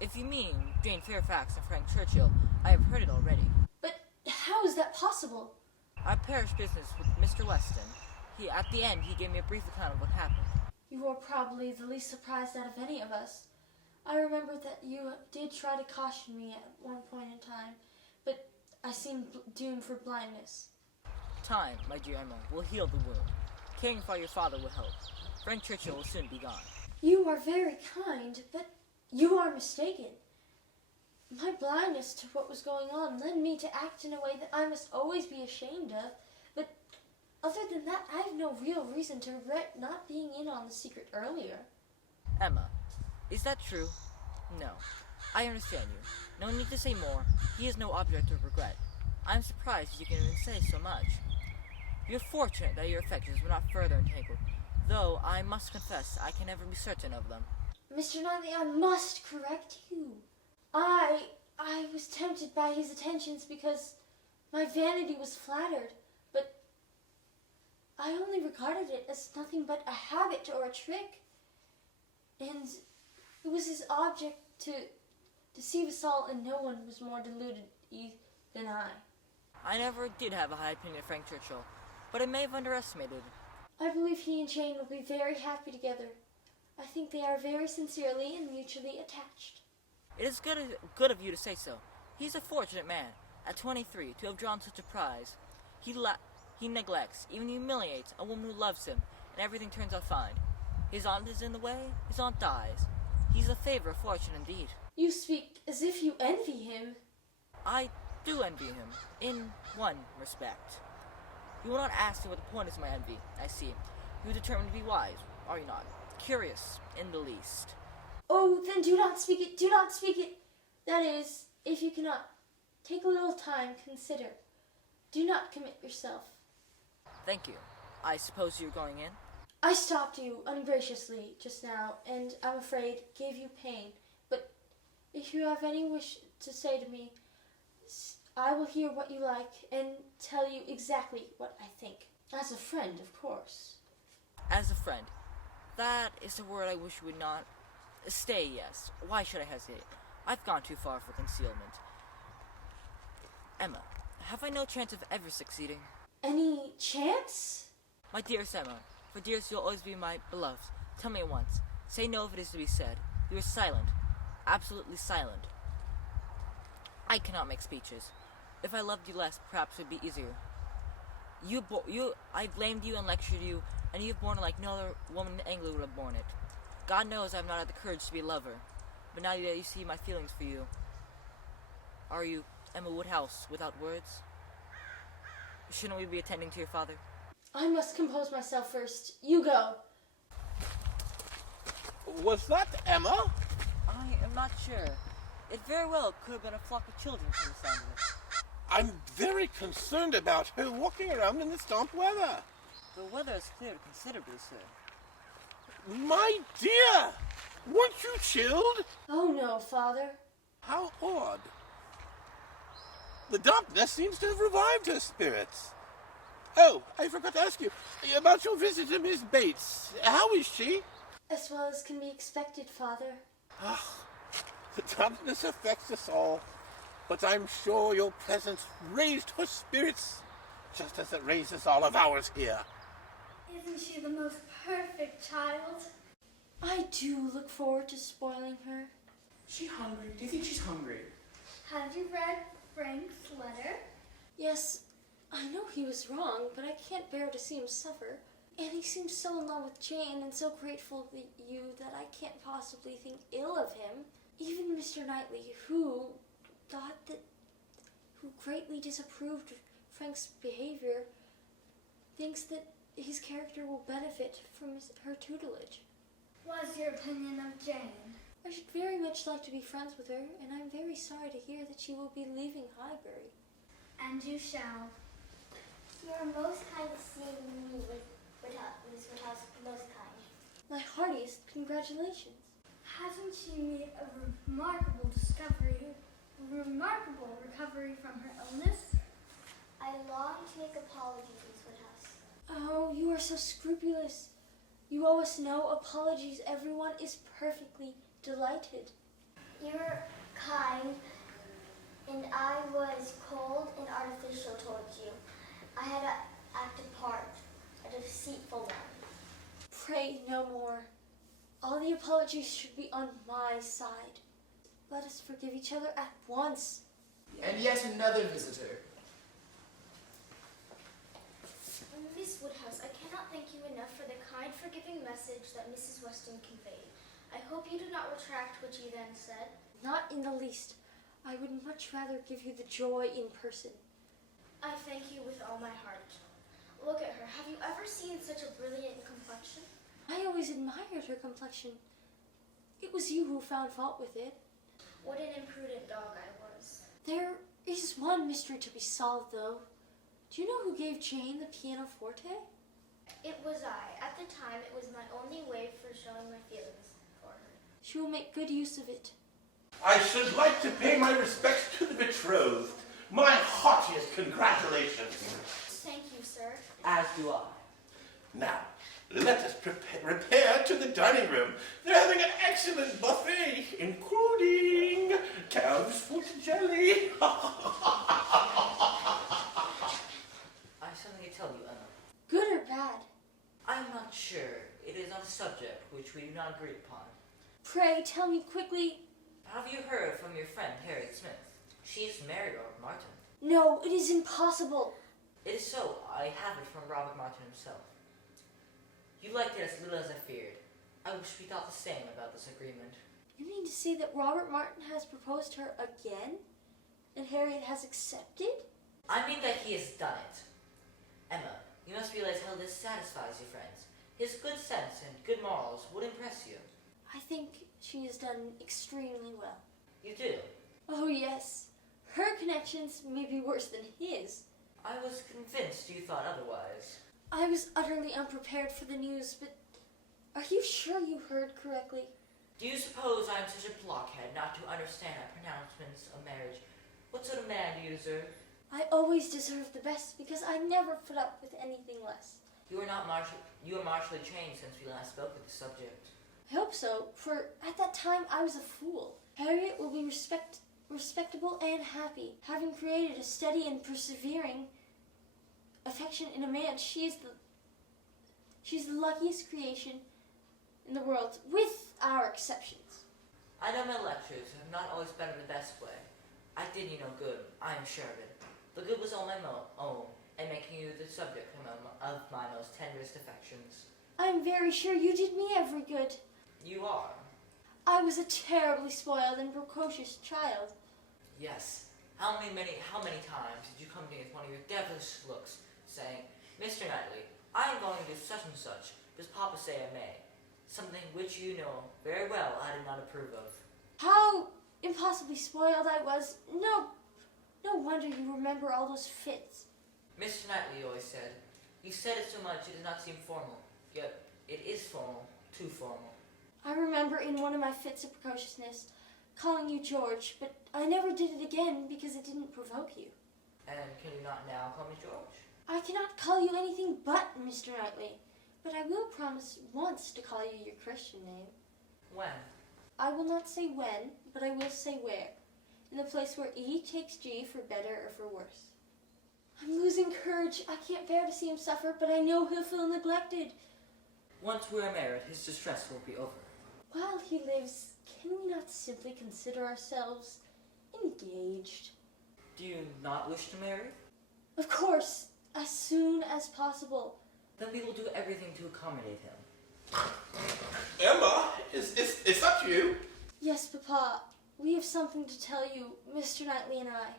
If you mean Jane Fairfax and Frank Churchill, I have heard it already. But how is that possible? I parish business with Mr. Weston. At the end, he gave me a brief account of what happened. You were probably the least surprised out of any of us. I remember that you did try to caution me at one point in time, but I seemed doomed for blindness. Time, my dear Emma, will heal the wound. Caring for your father will help. Frank Churchill will soon be gone. You are very kind, but you are mistaken. My blindness to what was going on led me to act in a way that I must always be ashamed of, but other than that, I have no real reason to regret not being in on the secret earlier. Emma, is that true? No. I understand you. No need to say more. He is no object of regret. I'm surprised you can even say so much. You're fortunate that your affections were not further entangled, though I must confess I can never be certain of them. Mr. Knightley, I must correct you. I was tempted by his attentions because my vanity was flattered, but I only regarded it as nothing but a habit or a trick. And it was his object to deceive us all, and no one was more deluded than I. I never did have a high opinion of Frank Churchill, but I may have underestimated. I believe he and Jane will be very happy together. I think they are very sincerely and mutually attached. It is good of you to say so. He's a fortunate man, at 23, to have drawn such a prize. He neglects, even humiliates, a woman who loves him, and everything turns out fine. His aunt is in the way, his aunt dies. He's a favor of fortune indeed. You speak as if you envy him. I do envy him, in one respect. You will not ask me what the point is of my envy, I see. You are determined to be wise, are you not? Curious, in the least. Oh, then do not speak it, do not speak it. That is, if you cannot. Take a little time, consider. Do not commit yourself. Thank you. I suppose you're going in? I stopped you ungraciously just now, and I'm afraid gave you pain. But if you have any wish to say to me, I will hear what you like and tell you exactly what I think. As a friend, of course. As a friend. That is a word I wish would not... Stay, yes. Why should I hesitate? I've gone too far for concealment. Emma, have I no chance of ever succeeding? Any chance? My dearest Emma, for dearest you'll always be my beloved. Tell me at once. Say no if it is to be said. You are silent. Absolutely silent. I cannot make speeches. If I loved you less, perhaps it would be easier. I blamed you and lectured you, and you have borne it like no other woman in England would have borne it. God knows I have not had the courage to be a lover. But now that you see my feelings for you, are you Emma Woodhouse without words? Shouldn't we be attending to your father? I must compose myself first. You go. Was that Emma? I am not sure. It very well could have been a flock of children from the sound of it. I'm very concerned about her walking around in this damp weather. The weather has cleared considerably, sir. My dear! Weren't you chilled? Oh no, Father. How odd. The dampness seems to have revived her spirits. Oh, I forgot to ask you about your visit to Miss Bates. How is she? As well as can be expected, Father. The dampness affects us all, but I'm sure your presence raised her spirits, just as it raises all of ours here. Isn't she the most perfect child? I do look forward to spoiling her. Is she hungry? Do you think she's hungry? Have you read Frank's letter? Yes, I know he was wrong, but I can't bear to see him suffer. And he seems so in love with Jane and so grateful to you that I can't possibly think ill of him. Even Mr. Knightley, who greatly disapproved of Frank's behavior, thinks that his character will benefit from her tutelage. What's your opinion of Jane? I should very much like to be friends with her, and I'm very sorry to hear that she will be leaving Highbury. And you shall. You are most kind to see me with Miss Woodhouse, most kind. My heartiest congratulations. Hasn't she made a remarkable discovery, a remarkable recovery from her illness? I long to make apologies, Miss Woodhouse. Oh, you are so scrupulous. You owe us no apologies. Everyone is perfectly delighted. You're kind, and I was cold and artificial towards you. I had to act a part, a deceitful one. Pray no more. All the apologies should be on my side. Let us forgive each other at once. And yet another visitor. Miss Woodhouse, I cannot thank you enough for the kind, forgiving message that Mrs. Weston conveyed. I hope you do not retract what you then said. Not in the least. I would much rather give you the joy in person. I thank you with all my heart. Look at her. Have you ever seen such a brilliant complexion? I always admired her complexion. It was you who found fault with it. What an imprudent dog I was. There is one mystery to be solved, though. Do you know who gave Jane the pianoforte? It was I. At the time, it was my only way for showing my feelings for her. She will make good use of it. I should like to pay my respects to the betrothed. My heartiest congratulations. Thank you, sir. As do I. Now, let us repair to the dining room. They're having an excellent buffet, including calves foot jelly. I have something to tell you, Emma. Good or bad? I'm not sure. It is on a subject which we do not agree upon. Pray tell me quickly. Have you heard from your friend Harriet Smith? She is married to Robert Martin. No, it is impossible. It is so. I have it from Robert Martin himself. You liked it as little as I feared. I wish we thought the same about this agreement. You mean to say that Robert Martin has proposed to her again? And Harriet has accepted? I mean that he has done it. Emma, you must realize how this satisfies your friends. His good sense and good morals would impress you. I think she has done extremely well. You do? Oh, yes. Her connections may be worse than his. I was convinced you thought otherwise. I was utterly unprepared for the news, but are you sure you heard correctly? Do you suppose I am such a blockhead not to understand our pronouncements of marriage? What sort of man do you deserve? I always deserve the best because I never put up with anything less. You are martially changed since we last spoke of the subject. I hope so, for at that time I was a fool. Harriet will be respectable and happy, having created a steady and persevering affection in a man. She's the luckiest creation in the world, with our exceptions. I know my lectures have not always been in the best way. I did you no good, I am sure of it. The good was all my own, and making you the subject of my most tenderest affections. I am very sure you did me every good. You are. I was a terribly spoiled and precocious child. Yes. How many times did you come to me with one of your devilish looks, saying, Mr. Knightley, I am going to do such and such, does Papa say I may? Something which you know very well I did not approve of. How impossibly spoiled I was. No wonder you remember all those fits. Mr. Knightley always said, you said it so much it does not seem formal, yet it is formal, too formal. I remember in one of my fits of precociousness calling you George, but I never did it again because it didn't provoke you. And can you not now call me George? I cannot call you anything but Mr. Knightley, but I will promise once to call you your Christian name. When? I will not say when, but I will say where. In the place where E takes G for better or for worse. I'm losing courage. I can't bear to see him suffer, but I know he'll feel neglected. Once we are married, his distress will be over. While he lives, can we not simply consider ourselves engaged? Do you not wish to marry? Of course, as soon as possible. Then we will do everything to accommodate him. Emma, is that you? Yes, Papa. We have something to tell you, Mr. Knightley and I.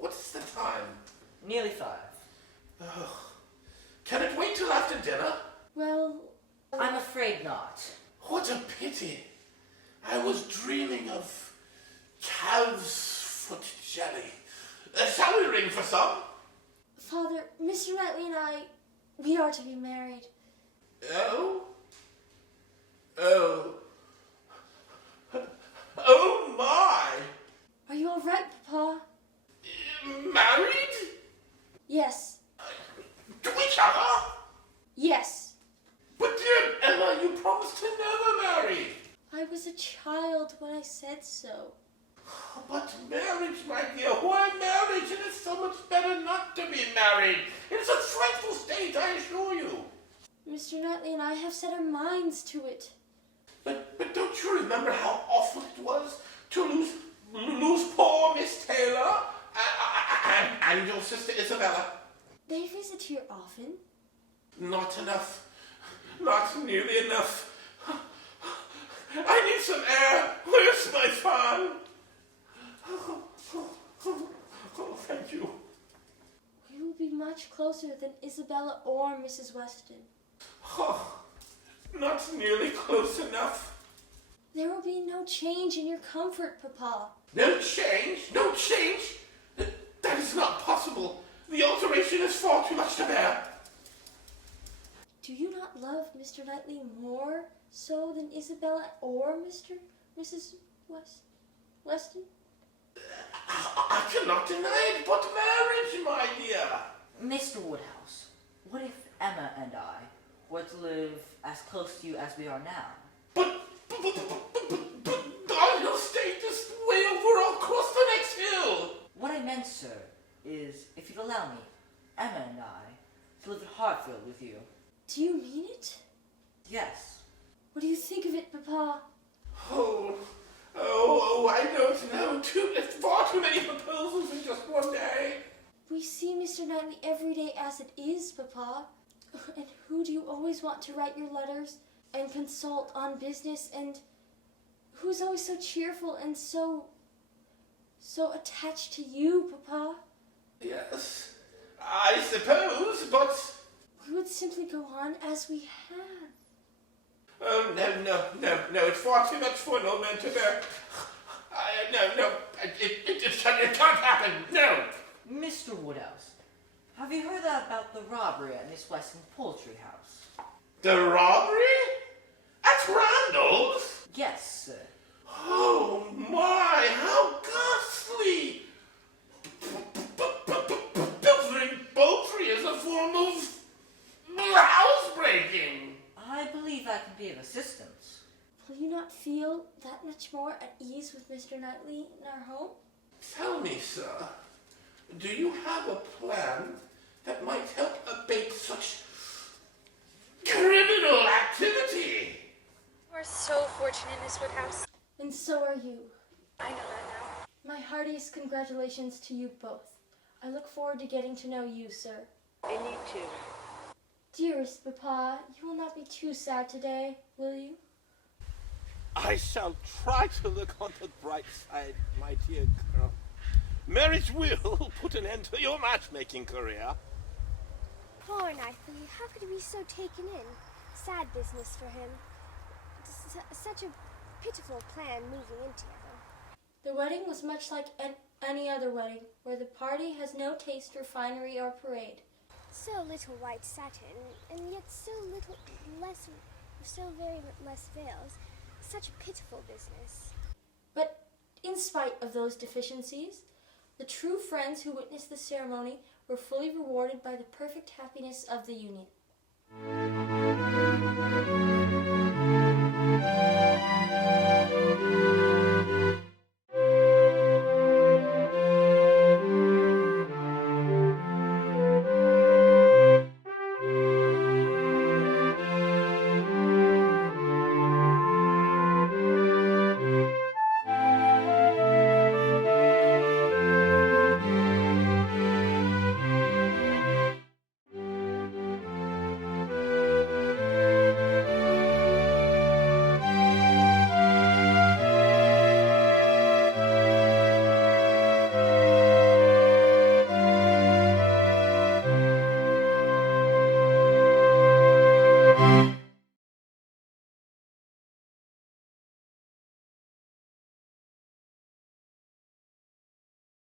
What's the time? Nearly 5. Can it wait till after dinner? Well, I'm afraid not. What a pity. I was dreaming of calves foot jelly. Shall we ring for some? Father, Mr. Knightley and I, we are to be married. Oh? Oh. Oh my! Are you all right, Papa? Married? Yes. To each other? Yes. But dear Emma, you promised to never marry. I was a child when I said so. But marriage, my dear, why marriage? It is so much better not to be married. It's a frightful state, I assure you. Mr. Knightley and I have set our minds to it. But don't you remember how awful it was to lose poor Miss Taylor and your sister Isabella? They visit here often. Not enough. Not nearly enough. I need some air. Where's my fan? Oh, thank you. We will be much closer than Isabella or Mrs. Weston. Oh, not nearly close enough. There will be no change in your comfort, Papa. No change? No change? That is not possible. The alteration is far too much to bear. Do you not love Mr. Knightley more so than Isabella or Mrs. Weston? I cannot deny it, but marriage, my dear. Mr. Woodhouse, what if Emma and I were to live as close to you as we are now? But our hill state is way over across the next hill. What I meant, sir, is if you'd allow me, Emma and I, to live at Hartfield with you. Do you mean it? Yes. What do you think of it, Papa? Oh, I don't know. Far too many proposals in just one day. We see Mr. Knightley every day as it is, Papa. And who do you always want to write your letters and consult on business, and who's always so cheerful and so attached to you, Papa? Yes, I suppose, but... We would simply go on as we have. Oh, no, it's far too much for an old man to bear. No, it can't happen, no. Mr. Woodhouse, have you heard about the robbery at Miss Weston's poultry house? The robbery? At Randall's? Yes, sir. Oh my, how ghastly! Pilfering poultry is a form of housebreaking. I believe I can be of assistance. Will you not feel that much more at ease with Mr. Knightley in our home? Tell me, sir, do you have a plan that might help abate such criminal activity? We're so fortunate, Miss Woodhouse. And so are you. I know that now. My heartiest congratulations to you both. I look forward to getting to know you, sir. And you too. Dearest Papa, you will not be too sad today, will you? I shall try to look on the bright side, my dear girl. Marriage will put an end to your matchmaking career. Poor Knightley, how could he be so taken in? Sad business for him. Such a pitiful plan moving in together. The wedding was much like any other wedding, where the party has no taste for finery or parade. So little white satin, and yet so very less veils. Such a pitiful business. But in spite of those deficiencies, the true friends who witnessed the ceremony were fully rewarded by the perfect happiness of the union.